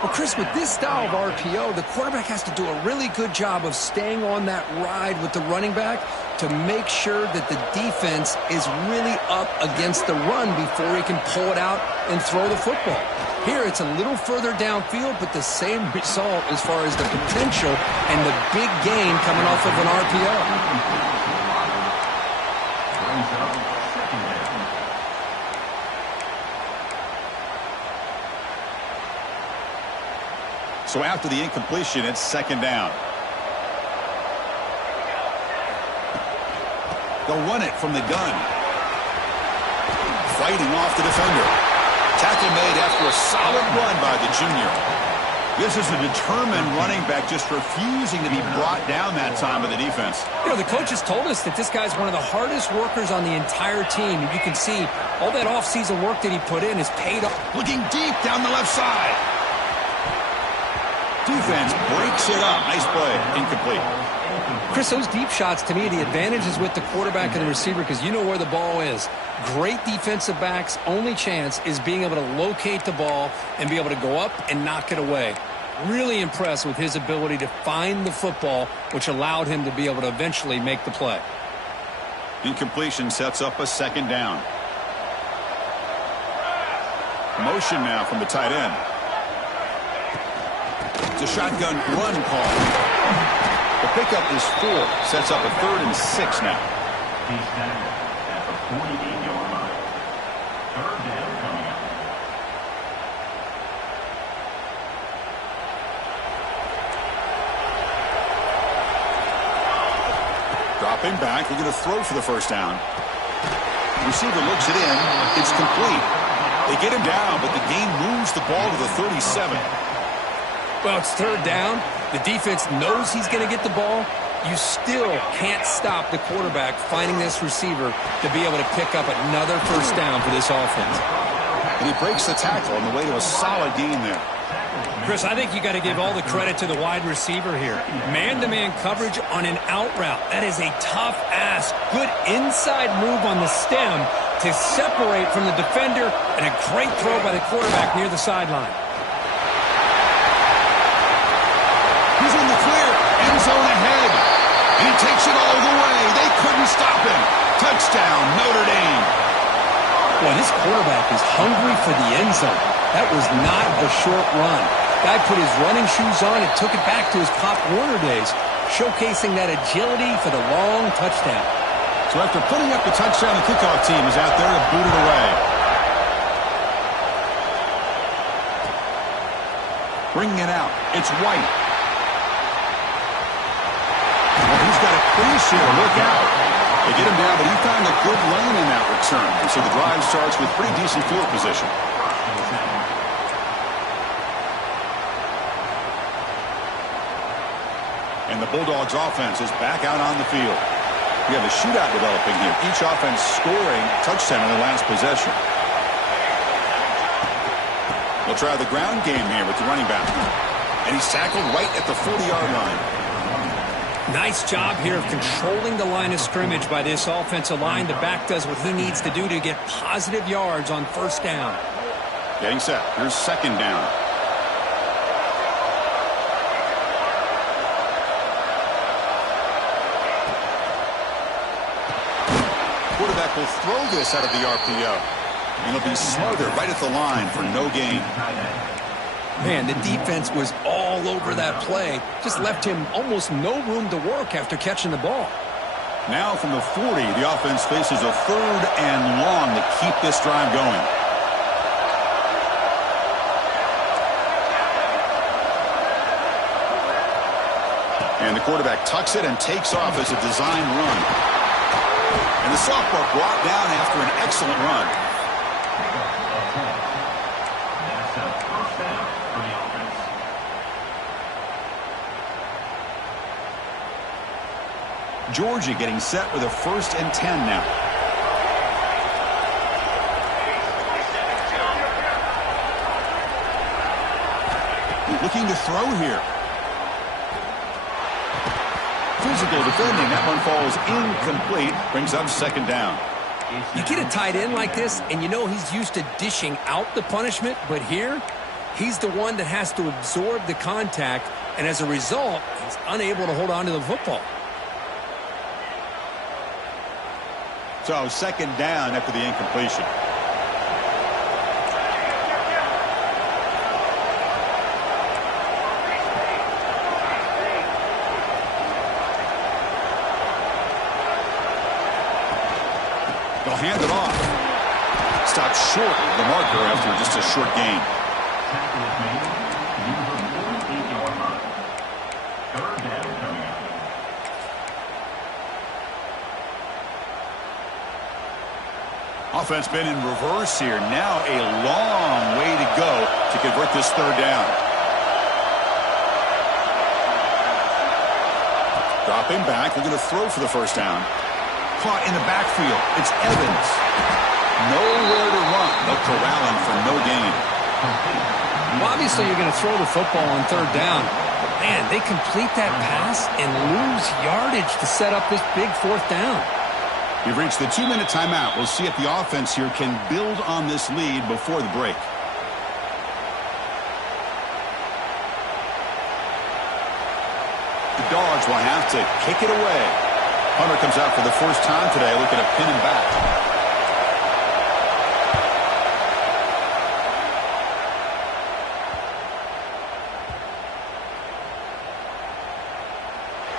Well, Chris, with this style of RPO, the quarterback has to do a really good job of staying on that ride with the running back to make sure that the defense is really up against the run before he can pull it out and throw the football. Here, it's a little further downfield, but the same result as far as the potential and the big gain coming off of an RPO. So after the incompletion, it's second down. They'll run it from the gun. Fighting off the defender. Tackle made after a solid run by the junior. This is a determined running back just refusing to be brought down that time by the defense. You know, the coaches told us that this guy's one of the hardest workers on the entire team. And you can see all that offseason work that he put in is paid off. Looking deep down the left side. Defense breaks it up. Nice play. Incomplete. Chris, those deep shots, to me, the advantage is with the quarterback and the receiver because you know where the ball is. Great defensive backs' only chance is being able to locate the ball and be able to go up and knock it away. Really impressed with his ability to find the football, which allowed him to be able to eventually make the play. Incompletion sets up a second down. Motion now from the tight end. It's a shotgun run call. The pickup is 4. Sets up a 3rd and 6 now. He's tackled at the 48-yard line. Third down coming up. Dropping back. They're going to throw for the first down. Receiver looks it in. It's complete. They get him down, but the gain moves the ball to the 37. Well, it's third down. The defense knows he's going to get the ball. You still can't stop the quarterback finding this receiver to be able to pick up another first down for this offense. And he breaks the tackle on the way to a solid gain there. Chris, I think you got to give all the credit to the wide receiver here. Man-to-man coverage on an out route. That is a tough ask. Good inside move on the stem to separate from the defender, and a great throw by the quarterback near the sideline. He's in the clear. End zone ahead. He takes it all the way. They couldn't stop him. Touchdown, Notre Dame. Boy, this quarterback is hungry for the end zone. That was not a short run. Guy put his running shoes on and took it back to his Pop Warner days, showcasing that agility for the long touchdown. So after putting up the touchdown, the kickoff team is out there to boot it away. Bringing it out. It's White. Well, he's got a crease here. Look out. They get him down, but he found a good lane in that return. And so the drive starts with pretty decent field position. And the Bulldogs offense is back out on the field. We have a shootout developing here. Each offense scoring a touchdown in their last possession. We'll try the ground game here with the running back. And he's tackled right at the 40-yard line. Nice job here of controlling the line of scrimmage by this offensive line. The back does what he needs to do to get positive yards on first down. Getting set. Here's second down. Quarterback will throw this out of the RPO. And he'll be smothered right at the line for no gain. Man, the defense was all over that play. Just left him almost no room to work after catching the ball. Now from the 40, the offense faces a 3rd and long to keep this drive going. And the quarterback tucks it and takes off as a design run. And the sophomore brought down after an excellent run. Georgia getting set with a 1st and 10 now. Looking to throw here. Physical defending. That one falls incomplete. Brings up second down. You get a tight end like this, and you know he's used to dishing out the punishment, but here, He's the one that has to absorb the contact, and as a result, he's unable to hold on to the football. So second down after the incompletion. They'll hand it off. Stopped short of the marker after just a short gain. Tackle is made. User 48-yard line. Third down coming up. Offense been in reverse here. Now a long way to go to convert this third down. Dropping back. They're going to throw for the first down. Caught in the backfield. It's Evans. Nowhere to run. They'll corral him for no gain. Well, obviously, you're going to throw the football on third down. But, man, they complete that pass and lose yardage to set up this big fourth down. We've reached the 2-minute timeout. We'll see if the offense here can build on this lead before the break. The Dogs will have to kick it away. Hunter comes out for the first time today, looking to pin him back.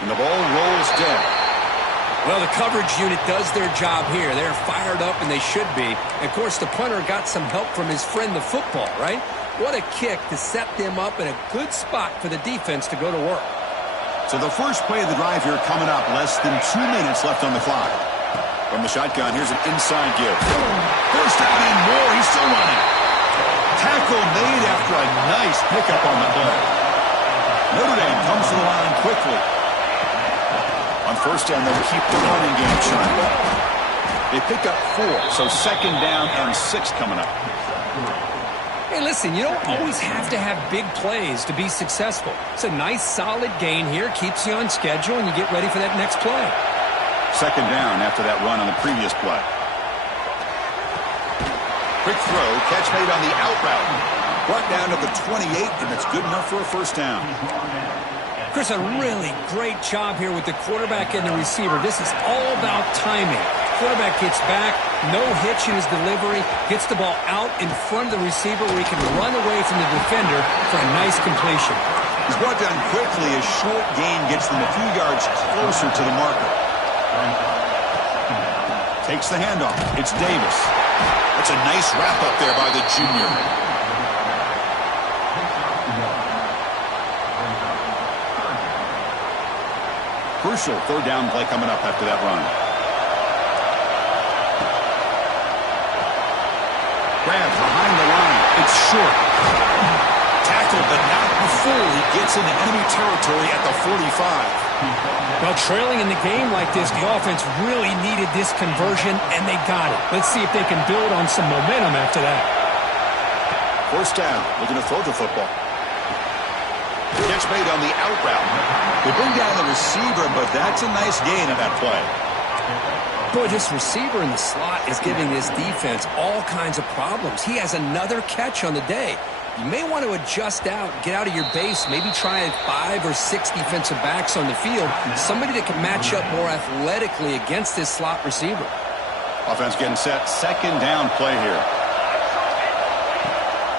And the ball rolls dead. Well, the coverage unit does their job here. They're fired up, and they should be. And of course, the punter got some help from his friend, the football, right? What a kick to set them up in a good spot for the defense to go to work. So the first play of the drive here coming up. Less than 2 minutes left on the clock. From the shotgun, here's an inside give. First down and more. He's still running. Tackle made after a nice pickup on the play. Notre Dame comes to the line quickly. On first down, they'll keep the running game sharp. They pick up 4, so second down and 6 coming up. Hey, listen, you don't always have to have big plays to be successful. It's a nice, solid gain here, keeps you on schedule, and you get ready for that next play. Second down after that run on the previous play. Quick throw, catch made on the out route. Brought down to the 28, and that's good enough for a first down. Chris, a really great job here with the quarterback and the receiver. This is all about timing. Quarterback gets back, no hitch in his delivery, gets the ball out in front of the receiver where he can run away from the defender for a nice completion. He's brought down quickly. A short gain gets them a few yards closer to the marker. Takes the handoff. It's Davis. That's a nice wrap-up there by the junior. Crucial third down play coming up after that run. Grab behind the line. It's short. Tackled, but not before he gets into enemy territory at the 45. Well, trailing in the game like this, the offense really needed this conversion, and they got it. Let's see if they can build on some momentum after that. First down, looking to throw the football. Catch made on the out route. They bring down the receiver, but that's a nice gain on that play. Boy, this receiver in the slot is giving this defense all kinds of problems. He has another catch on the day. You may want to adjust out, get out of your base, maybe try 5 or 6 defensive backs on the field, somebody that can match up more athletically against this slot receiver. Offense getting set, second down play here.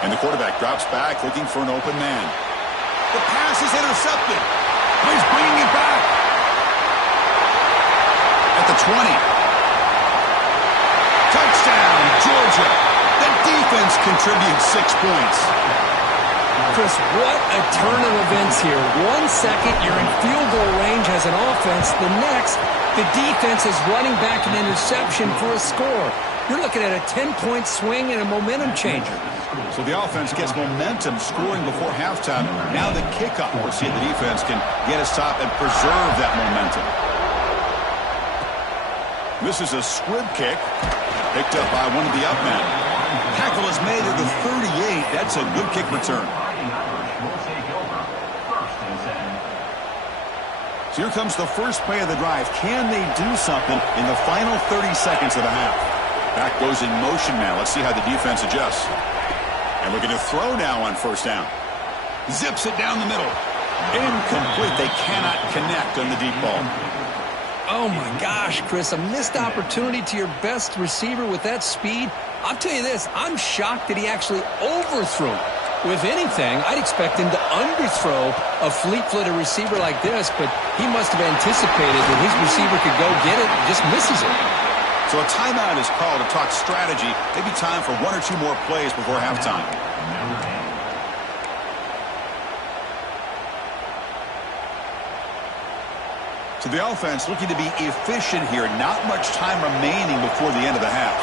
And the quarterback drops back, looking for an open man. The pass is intercepted. He's bringing it back. At the 20. Touchdown, Georgia. The defense contributes 6 points. Chris, what a turn of events here. 1 second, you're in field goal range as an offense. The next, the defense is running back an interception for a score. You're looking at a 10-point swing and a momentum changer. So the offense gets momentum, scoring before halftime. Now the kickoff. We'll see if the defense can get a stop and preserve that momentum. This is a squib kick, picked up by one of the up men. Tackle is made at the 38. That's a good kick return. So here comes the first play of the drive. Can they do something in the final 30 seconds of the half? Back goes in motion now. Let's see how the defense adjusts. And we're going to throw now on first down. Zips it down the middle. Incomplete. They cannot connect on the deep ball. Oh, my gosh, Chris, a missed opportunity to your best receiver with that speed. I'll tell you this, I'm shocked that he actually overthrew. If anything, I'd expect him to underthrow a fleet-footed receiver like this, but he must have anticipated that his receiver could go get it and just misses it. So a timeout is called to talk strategy. Maybe time for 1 or 2 more plays before halftime. So the offense looking to be efficient here. Not much time remaining before the end of the half.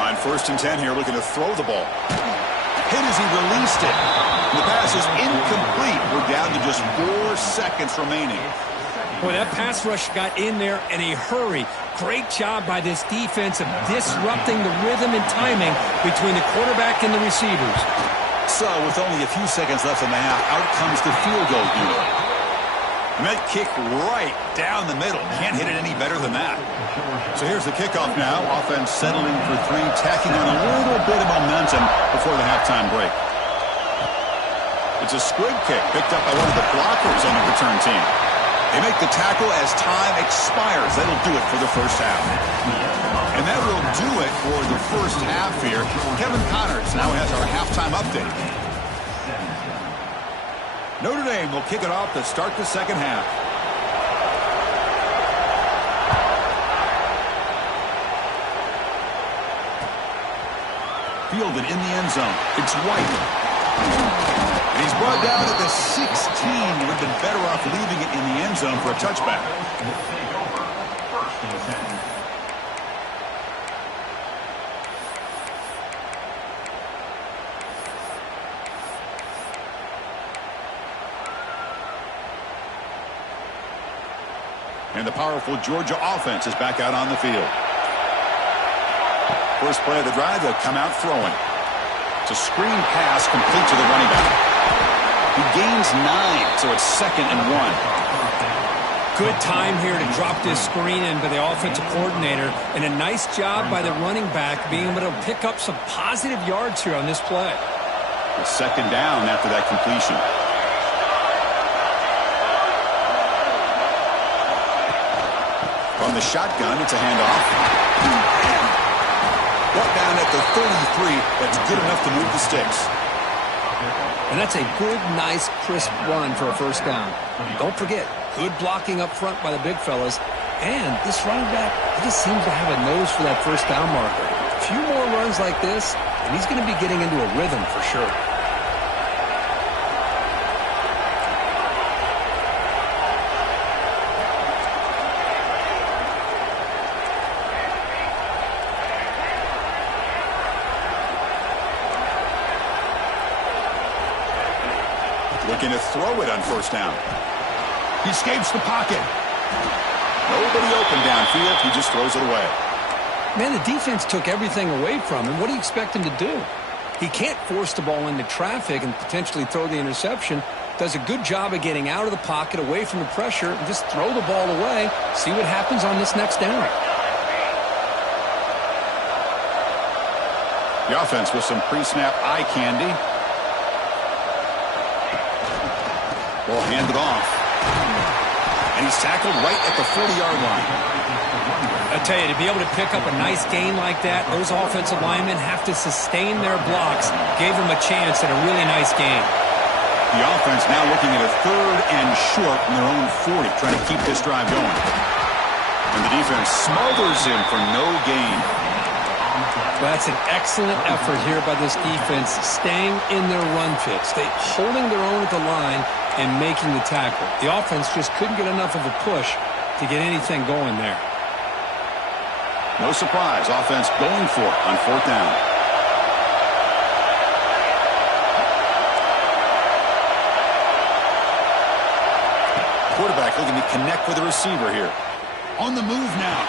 On 1st and 10 here, looking to throw the ball. Hit as he released it. And the pass is incomplete. We're down to just 4 seconds remaining. Boy, that pass rush got in there in a hurry. Great job by this defense of disrupting the rhythm and timing between the quarterback and the receivers. So, with only a few seconds left in the half, out comes the field goal unit. And that kick right down the middle. Can't hit it any better than that. So here's the kickoff now. Offense settling for 3, tacking on a little bit of momentum before the halftime break. It's a squib kick picked up by one of the blockers on the return team. They make the tackle as time expires. That'll do it for the first half. And that will do it for the first half here. Kevin Connors now has our halftime update. Notre Dame will kick it off to start the second half. Fielded in the end zone. It's White. And he's brought down at the 16. Would have been better off leaving it in the end zone for a touchback. And the powerful Georgia offense is back out on the field. First play of the drive, they'll come out throwing. It's a screen pass complete to the running back. He gains 9, so it's 2nd and 1. Good time here to drop this screen in by the offensive coordinator, and a nice job by the running back being able to pick up some positive yards here on this play. It's 2nd down after that completion. From the shotgun, it's a handoff. Brought down at the 33. That's good enough to move the sticks. And that's a good, nice, crisp run for a first down. Don't forget, good blocking up front by the big fellas. And this running back, he just seems to have a nose for that first down marker. A few more runs like this, and he's going to be getting into a rhythm for sure. Looking to throw it on first down. He escapes the pocket. Nobody open downfield. He just throws it away. Man, the defense took everything away from him. What do you expect him to do? He can't force the ball into traffic and potentially throw the interception. Does a good job of getting out of the pocket, away from the pressure, and just throw the ball away. See what happens on this next down. The offense with some pre-snap eye candy. Ball handed off. And he's tackled right at the 40-yard line. I tell you, to be able to pick up a nice gain like that, those offensive linemen have to sustain their blocks. Gave them a chance at a really nice game. The offense now looking at a 3rd and short from their own 40, trying to keep this drive going. And the defense smothers him for no gain. Well, that's an excellent effort here by this defense, staying in their run fit, holding their own at the line and making the tackle. The offense just couldn't get enough of a push to get anything going there. No surprise, offense going for it on 4th down. Quarterback looking to connect with the receiver here. On the move now.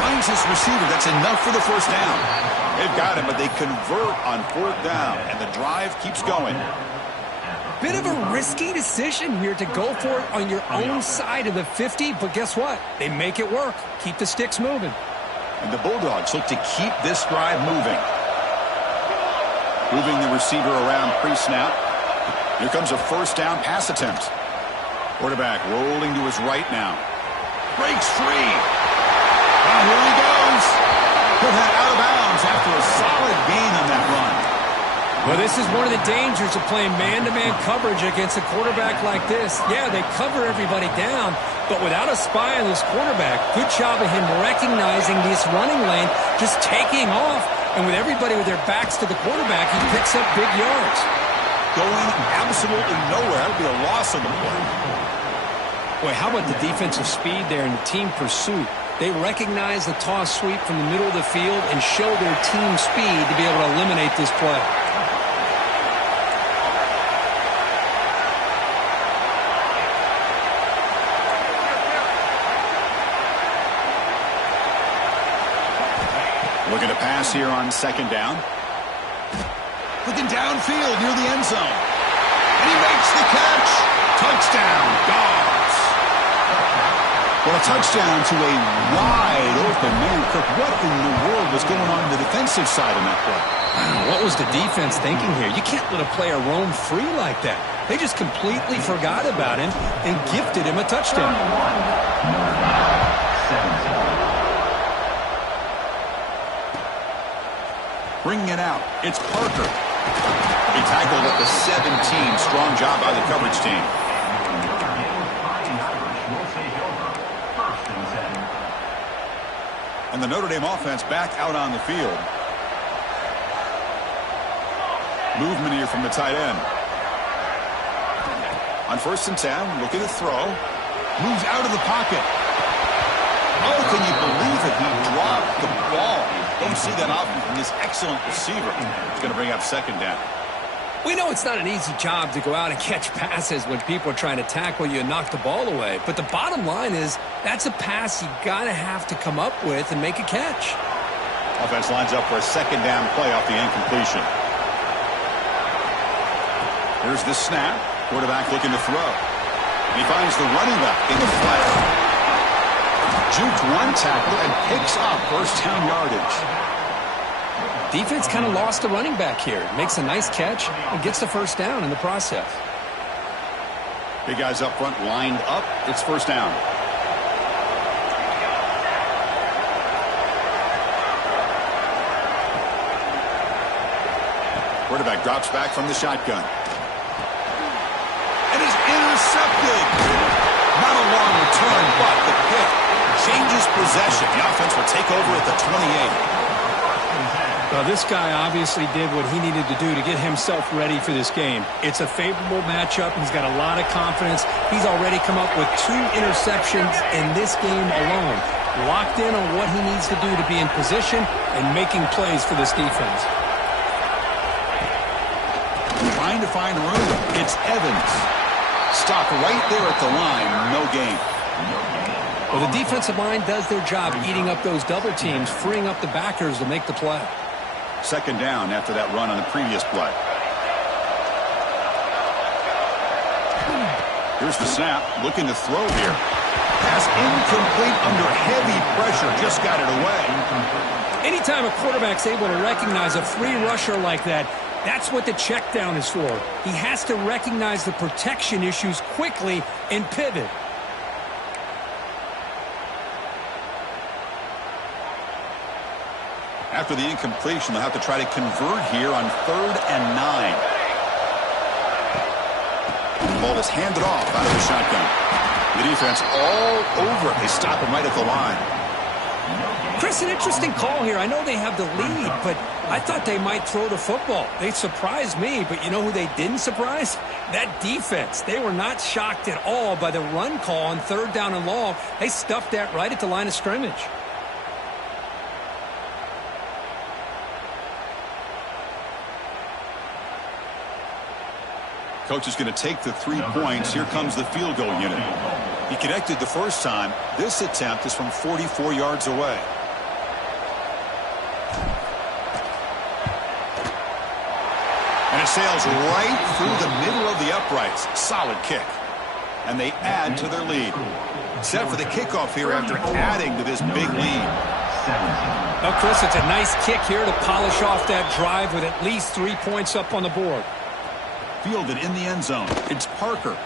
Finds this receiver. That's enough for the first down. They've got him, but they convert on 4th down, and the drive keeps going. Bit of a risky decision here to go for it on your own side of the 50, but guess what? They make it work. Keep the sticks moving. And the Bulldogs look to keep this drive moving. Moving the receiver around pre-snap. Here comes a first down pass attempt. Quarterback rolling to his right now. Breaks free. And here he goes. Put that out of bounds after a solid gain on that run. Well, this is one of the dangers of playing man-to-man coverage against a quarterback like this. Yeah, they cover everybody down, but without a spy on this quarterback, good job of him recognizing this running lane, just taking off, and with everybody with their backs to the quarterback, he picks up big yards. Going absolutely nowhere. That'll be a loss on the play. Boy, how about the defensive speed there and the team pursuit? They recognize the toss sweep from the middle of the field and show their team speed to be able to eliminate this play. Looking to pass here on second down. Looking downfield near the end zone. And he makes the catch. Touchdown, Dogs. Well, a touchdown to a wide open man. Kirk, what in the world was going on the defensive side in that play? What was the defense thinking here? You can't let a player roam free like that. They just completely forgot about him and gifted him a touchdown. Bringing it out. It's Parker. He tackled at the 17. Strong job by the coverage team. And the Notre Dame offense back out on the field. Movement here from the tight end. On 1st and 10, looking to throw. Moves out of the pocket. Oh, can you believe it? He dropped the ball. Don't see that often from this excellent receiver. He's going to bring up second down. We know it's not an easy job to go out and catch passes when people are trying to tackle you and knock the ball away. But the bottom line is that's a pass you got to have to come up with and make a catch. Offense lines up for a second down play off the incompletion. Here's the snap. Quarterback looking to throw. He finds the running back in the flat. Juked one tackle and picks up first down yardage. Defense kind of lost the running back here. Makes a nice catch and gets the first down in the process. Big guys up front lined up. It's first down. Quarterback drops back from the shotgun. And is intercepted. Not a long return, but the pick changes possession. The offense will take over at the 28. Well, this guy obviously did what he needed to do to get himself ready for this game. It's a favorable matchup. He's got a lot of confidence. He's already come up with 2 interceptions in this game alone. Locked in on what he needs to do to be in position and making plays for this defense. Trying to find room. It's Evans. Stopped right there at the line. No gain. Well, the defensive line does their job eating up those double teams, freeing up the backers to make the play. Second down after that run on the previous play. Here's the snap. Looking to throw here. Pass incomplete under heavy pressure. Just got it away. Anytime a quarterback's able to recognize a free rusher like that, that's what the check down is for. He has to recognize the protection issues quickly and pivot. After the incompletion, they'll have to try to convert here on 3rd and 9. The ball is handed off out of the shotgun. The defense all over it. They stop him right at the line. Chris, an interesting call here. I know they have the lead, but I thought they might throw the football. They surprised me, but you know who they didn't surprise? That defense. They were not shocked at all by the run call on 3rd down and long. They stuffed that right at the line of scrimmage. Coach is going to take the 3 points. Here comes the field goal unit. He connected the first time. This attempt is from 44 yards away. And it sails right through the middle of the uprights. Solid kick. And they add to their lead. Set for the kickoff here after adding to this big lead. Well, Chris, it's a nice kick here to polish off that drive with at least 3 points up on the board. Fielded in the end zone. It's Parker.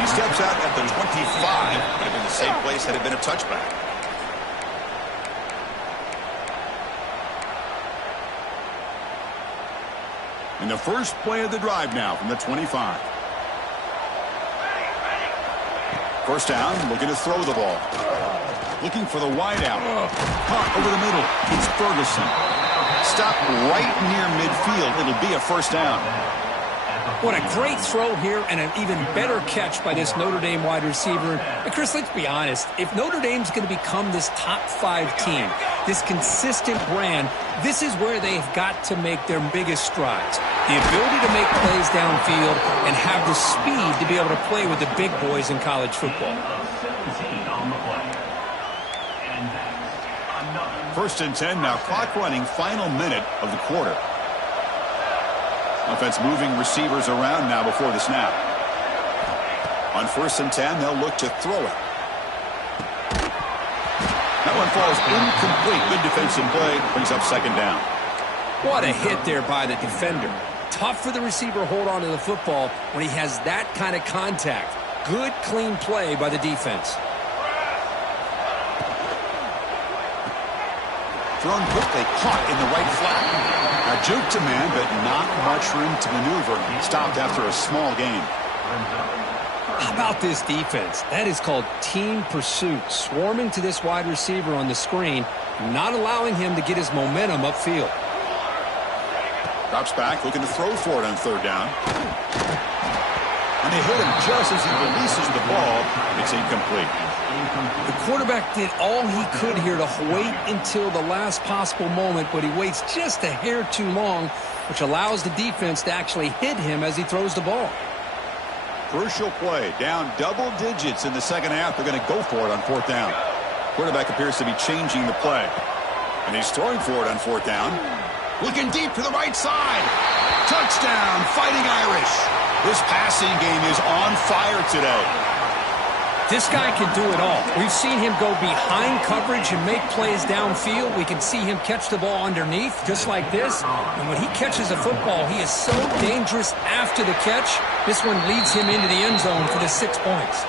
He steps out at the 25. Would have been the same place had it been a touchback. In the first play of the drive now from the 25. First down, looking to throw the ball. Looking for the wide out. Caught over the middle. It's Ferguson. Stopped right near midfield. It'll be a first down. What a great throw here and an even better catch by this Notre Dame wide receiver. And Chris, let's be honest. If Notre Dame's going to become this top 5 team, this consistent brand, this is where they've got to make their biggest strides. The ability to make plays downfield and have the speed to be able to play with the big boys in college football. First and 10 now. Clock running. Final minute of the quarter. Offense moving receivers around now before the snap. On first and 10, they'll look to throw it. That one falls incomplete. Good defensive play. Brings up second down. What a hit there by the defender. Tough for the receiver to hold on to the football when he has that kind of contact. Good, clean play by the defense. Thrown quickly, caught in the right flat. Now juke to man, but not much room to maneuver. Stopped after a small gain. How about this defense? That is called team pursuit. Swarming to this wide receiver on the screen, not allowing him to get his momentum upfield. Drops back, looking to throw for it on third down. And they hit him just as he releases the ball. It's incomplete. The quarterback did all he could here to wait until the last possible moment, but he waits just a hair too long, which allows the defense to actually hit him as he throws the ball. Crucial play. Down double digits in the second half. They're going to go for it on fourth down. Quarterback appears to be changing the play. And he's throwing for it on fourth down. Looking deep to the right side. Touchdown, Fighting Irish. This passing game is on fire today. This guy can do it all. We've seen him go behind coverage and make plays downfield. We can see him catch the ball underneath, just like this. And when he catches a football, he is so dangerous after the catch. This one leads him into the end zone for the 6 points.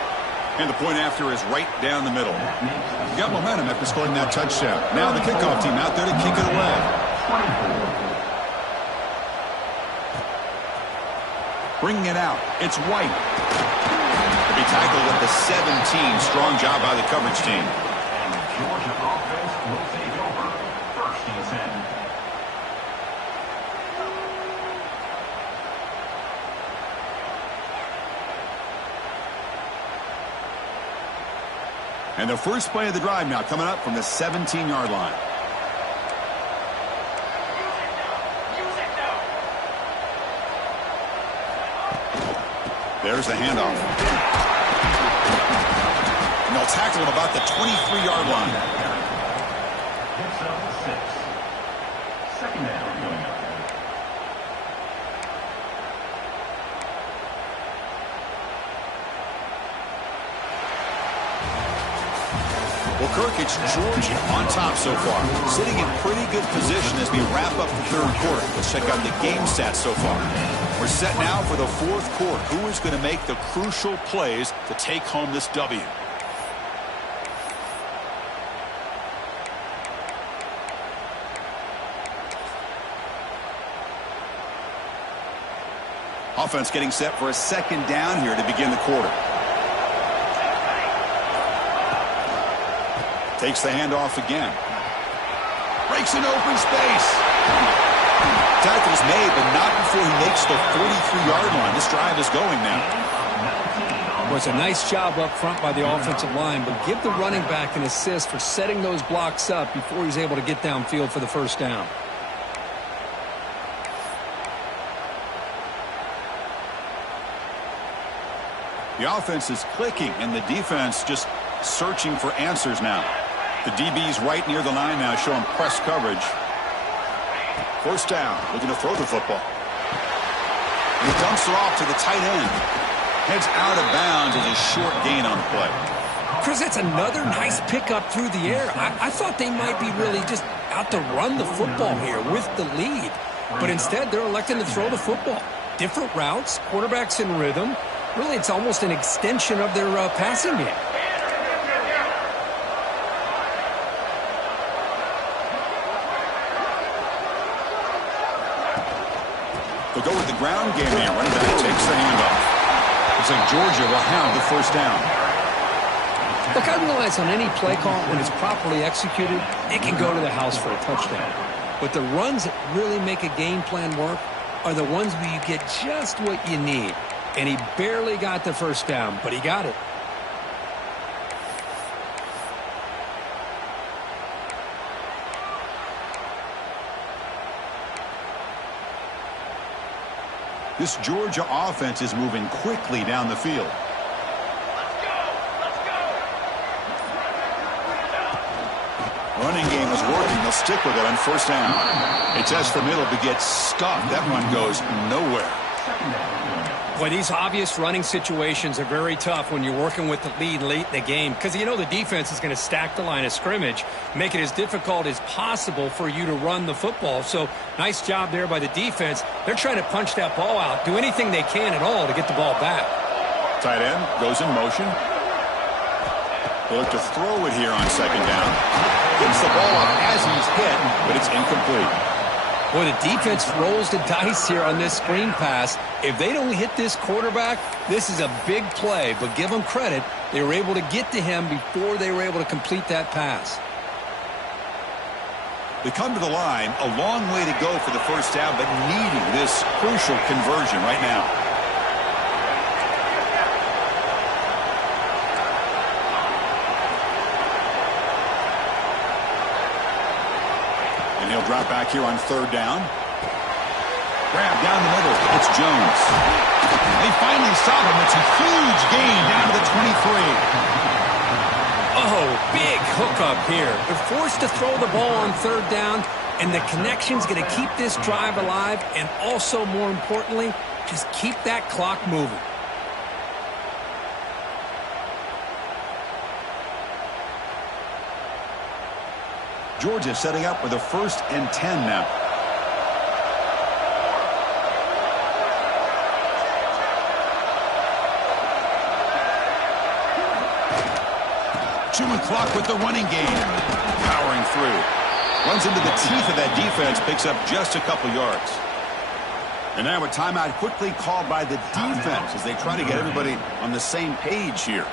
And the point after is right down the middle. You got momentum after scoring that touchdown. Now the kickoff team out there to kick it away. Bringing it out. It's White. Be tackled at the 17. Strong job by the coverage team. And the Georgia offense will take over first and 10. And the first play of the drive now coming up from the 17-yard line. There's the handoff. And they'll tackle him about the 23-yard line. Gets up to 6. Second down coming up. Well, Kirk, it's Georgia on top so far. Sitting in pretty good position as we wrap up the third quarter. Let's check out the game stats so far. We're set now for the fourth quarter. Who is going to make the crucial plays to take home this W? Offense getting set for a second down here to begin the quarter. Takes the handoff again. Breaks an open space. Tackle's made, but not before he makes the 43-yard line. This drive is going now. Was a nice job up front by the offensive line, but give the running back an assist for setting those blocks up before he's able to get downfield for the first down. The offense is clicking, and the defense just searching for answers now. The DB's right near the line now, showing press coverage. First down, looking to throw the football. And he dumps it off to the tight end. Heads out of bounds as a short gain on the play. Chris, that's another nice pickup through the air. I thought they might be really just out to run the football here with the lead. But instead, they're electing to throw the football. Different routes, quarterbacks in rhythm. Really, it's almost an extension of their passing game. They'll go with the ground game here. Running back takes the handoff. Looks like Georgia will have the first down. Look, I realize on any play call, when it's properly executed, it can go to the house for a touchdown. But the runs that really make a game plan work are the ones where you get just what you need. And he barely got the first down, but he got it. This Georgia offense is moving quickly down the field. Running game is working. They'll stick with it on first down. They test the middle, but gets stuffed. That run goes nowhere. Boy, these obvious running situations are very tough when you're working with the lead late in the game because you know the defense is going to stack the line of scrimmage, make it as difficult as possible for you to run the football. So nice job there by the defense. They're trying to punch that ball out, do anything they can at all to get the ball back. Tight end goes in motion. They look to throw it here on second down. Gets the ball up as he's hit, but it's incomplete. Boy, the defense rolls the dice here on this screen pass. If they don't hit this quarterback, this is a big play. But give them credit. They were able to get to him before they were able to complete that pass. They come to the line. A long way to go for the first down, but needing this crucial conversion right now. And he'll drop back here on third down. Grab down the middle. It's Jones. They finally stop him. It's a huge gain down to the 23. Oh, big hookup here. They're forced to throw the ball on third down, and the connection's going to keep this drive alive, and also, more importantly, just keep that clock moving. Georgia setting up with a 1st and 10 now. Chewing clock with the running game. Powering through. Runs into the teeth of that defense. Picks up just a couple yards. And now a timeout quickly called by the defense as they try to get everybody on the same page here.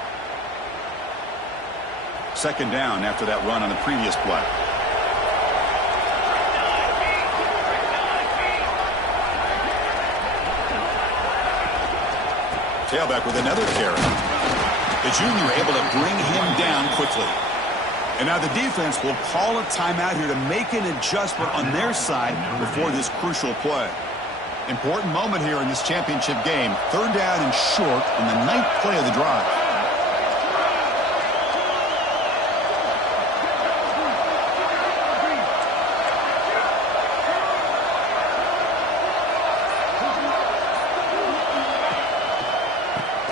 Second down after that run on the previous play. Tailback with another carry. The junior able to bring him down quickly. And now the defense will call a timeout here to make an adjustment on their side before this crucial play. Important moment here in this championship game. Third down and short on the 9th play of the drive.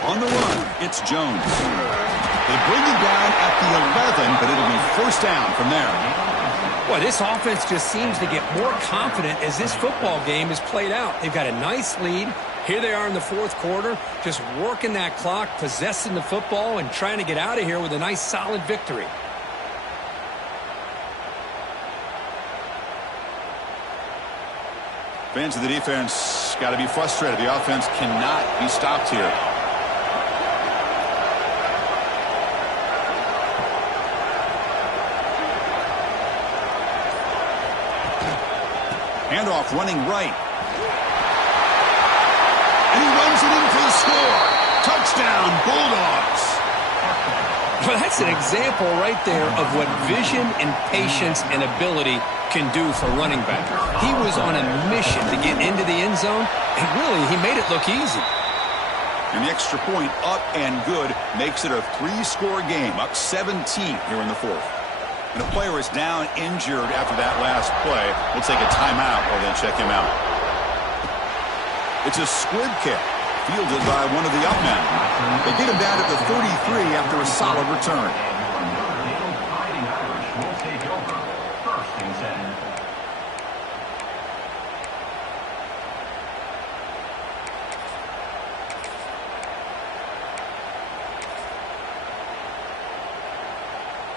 On the run, it's Jones. They bring him down at the 11, but it'll be first down from there. Boy, this offense just seems to get more confident as this football game is played out. They've got a nice lead. Here they are in the 4th quarter, just working that clock, possessing the football, and trying to get out of here with a nice, solid victory. Fans of the defense got to be frustrated. The offense cannot be stopped here. Handoff running right. And he runs it in for the score. Touchdown, Bulldogs. Well, that's an example right there of what vision and patience and ability can do for running back. He was on a mission to get into the end zone, and really, he made it look easy. And the extra point up and good makes it a 3-score game, up 17 here in the 4th. And a player is down injured after that last play. We'll take a timeout or then check him out. It's a squib kick fielded by one of the up men. They get him down at the 33 after a solid return.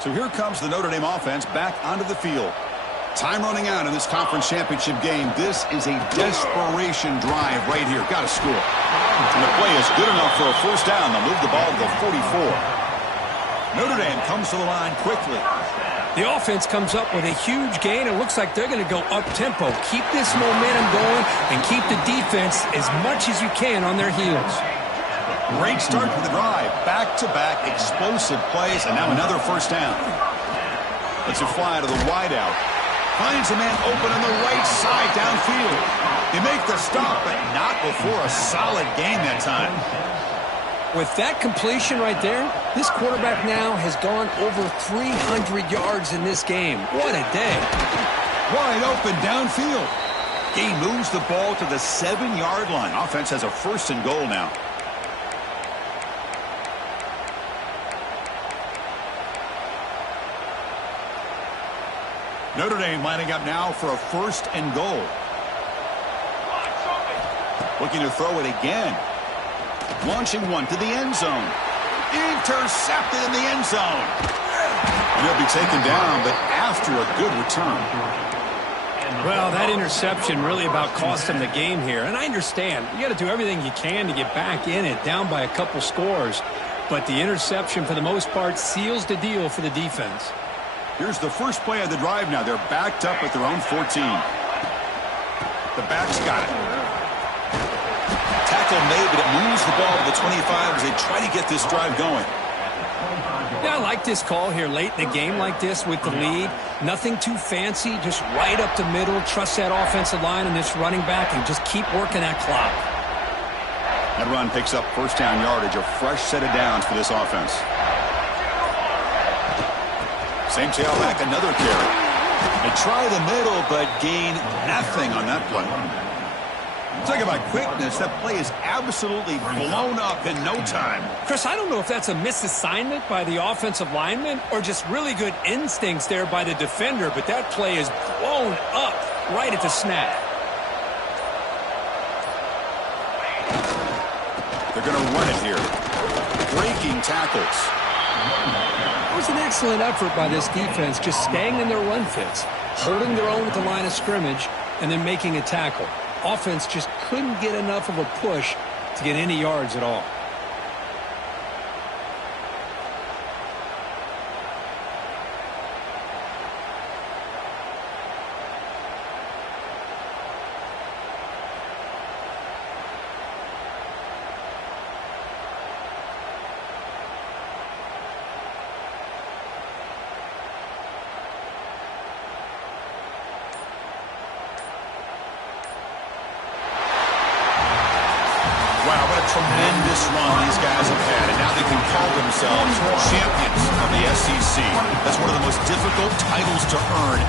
So here comes the Notre Dame offense back onto the field. Time running out in this conference championship game. This is a desperation drive right here. Got to score. And the play is good enough for a first down. They'll move the ball to the 44. Notre Dame comes to the line quickly. The offense comes up with a huge gain. It looks like they're going to go up-tempo. Keep this momentum going and keep the defense as much as you can on their heels. Great start to the drive. Back-to-back explosive plays, and now another first down. Let's it fly to the wideout. Finds a man open on the right side downfield. They make the stop, but not before a solid gain that time. With that completion right there, this quarterback now has gone over 300 yards in this game. What a day. Wide open downfield. He moves the ball to the 7-yard line. Offense has a first and goal now. Notre Dame lining up now for a first and goal. Looking to throw it again. Launching one to the end zone. Intercepted in the end zone. And he'll be taken down, but after a good return. Well, that interception really about cost him the game here. And I understand. You got to do everything you can to get back in it, down by a couple scores. But the interception, for the most part, seals the deal for the defense. Here's the first play of the drive now. They're backed up at their own 14. The back's got it. Tackle made, but it moves the ball to the 25 as they try to get this drive going. Yeah, I like this call here late in the game like this with the lead. Nothing too fancy, just right up the middle. Trust that offensive line and this running back and just keep working that clock. That run picks up first down yardage, a fresh set of downs for this offense. Same tailback, another carry. They try the middle, but gain nothing on that play. Talk about quickness. That play is absolutely blown up in no time. Chris, I don't know if that's a misassignment by the offensive lineman or just really good instincts there by the defender, but that play is blown up right at the snap. They're going to run it here. Breaking tackles. It was an excellent effort by this defense, just staying in their run fits, holding their own at the line of scrimmage, and then making a tackle. Offense just couldn't get enough of a push to get any yards at all. Wow, what a tremendous run these guys have had, and now they can call themselves champions of the SEC. That's one of the most difficult titles to earn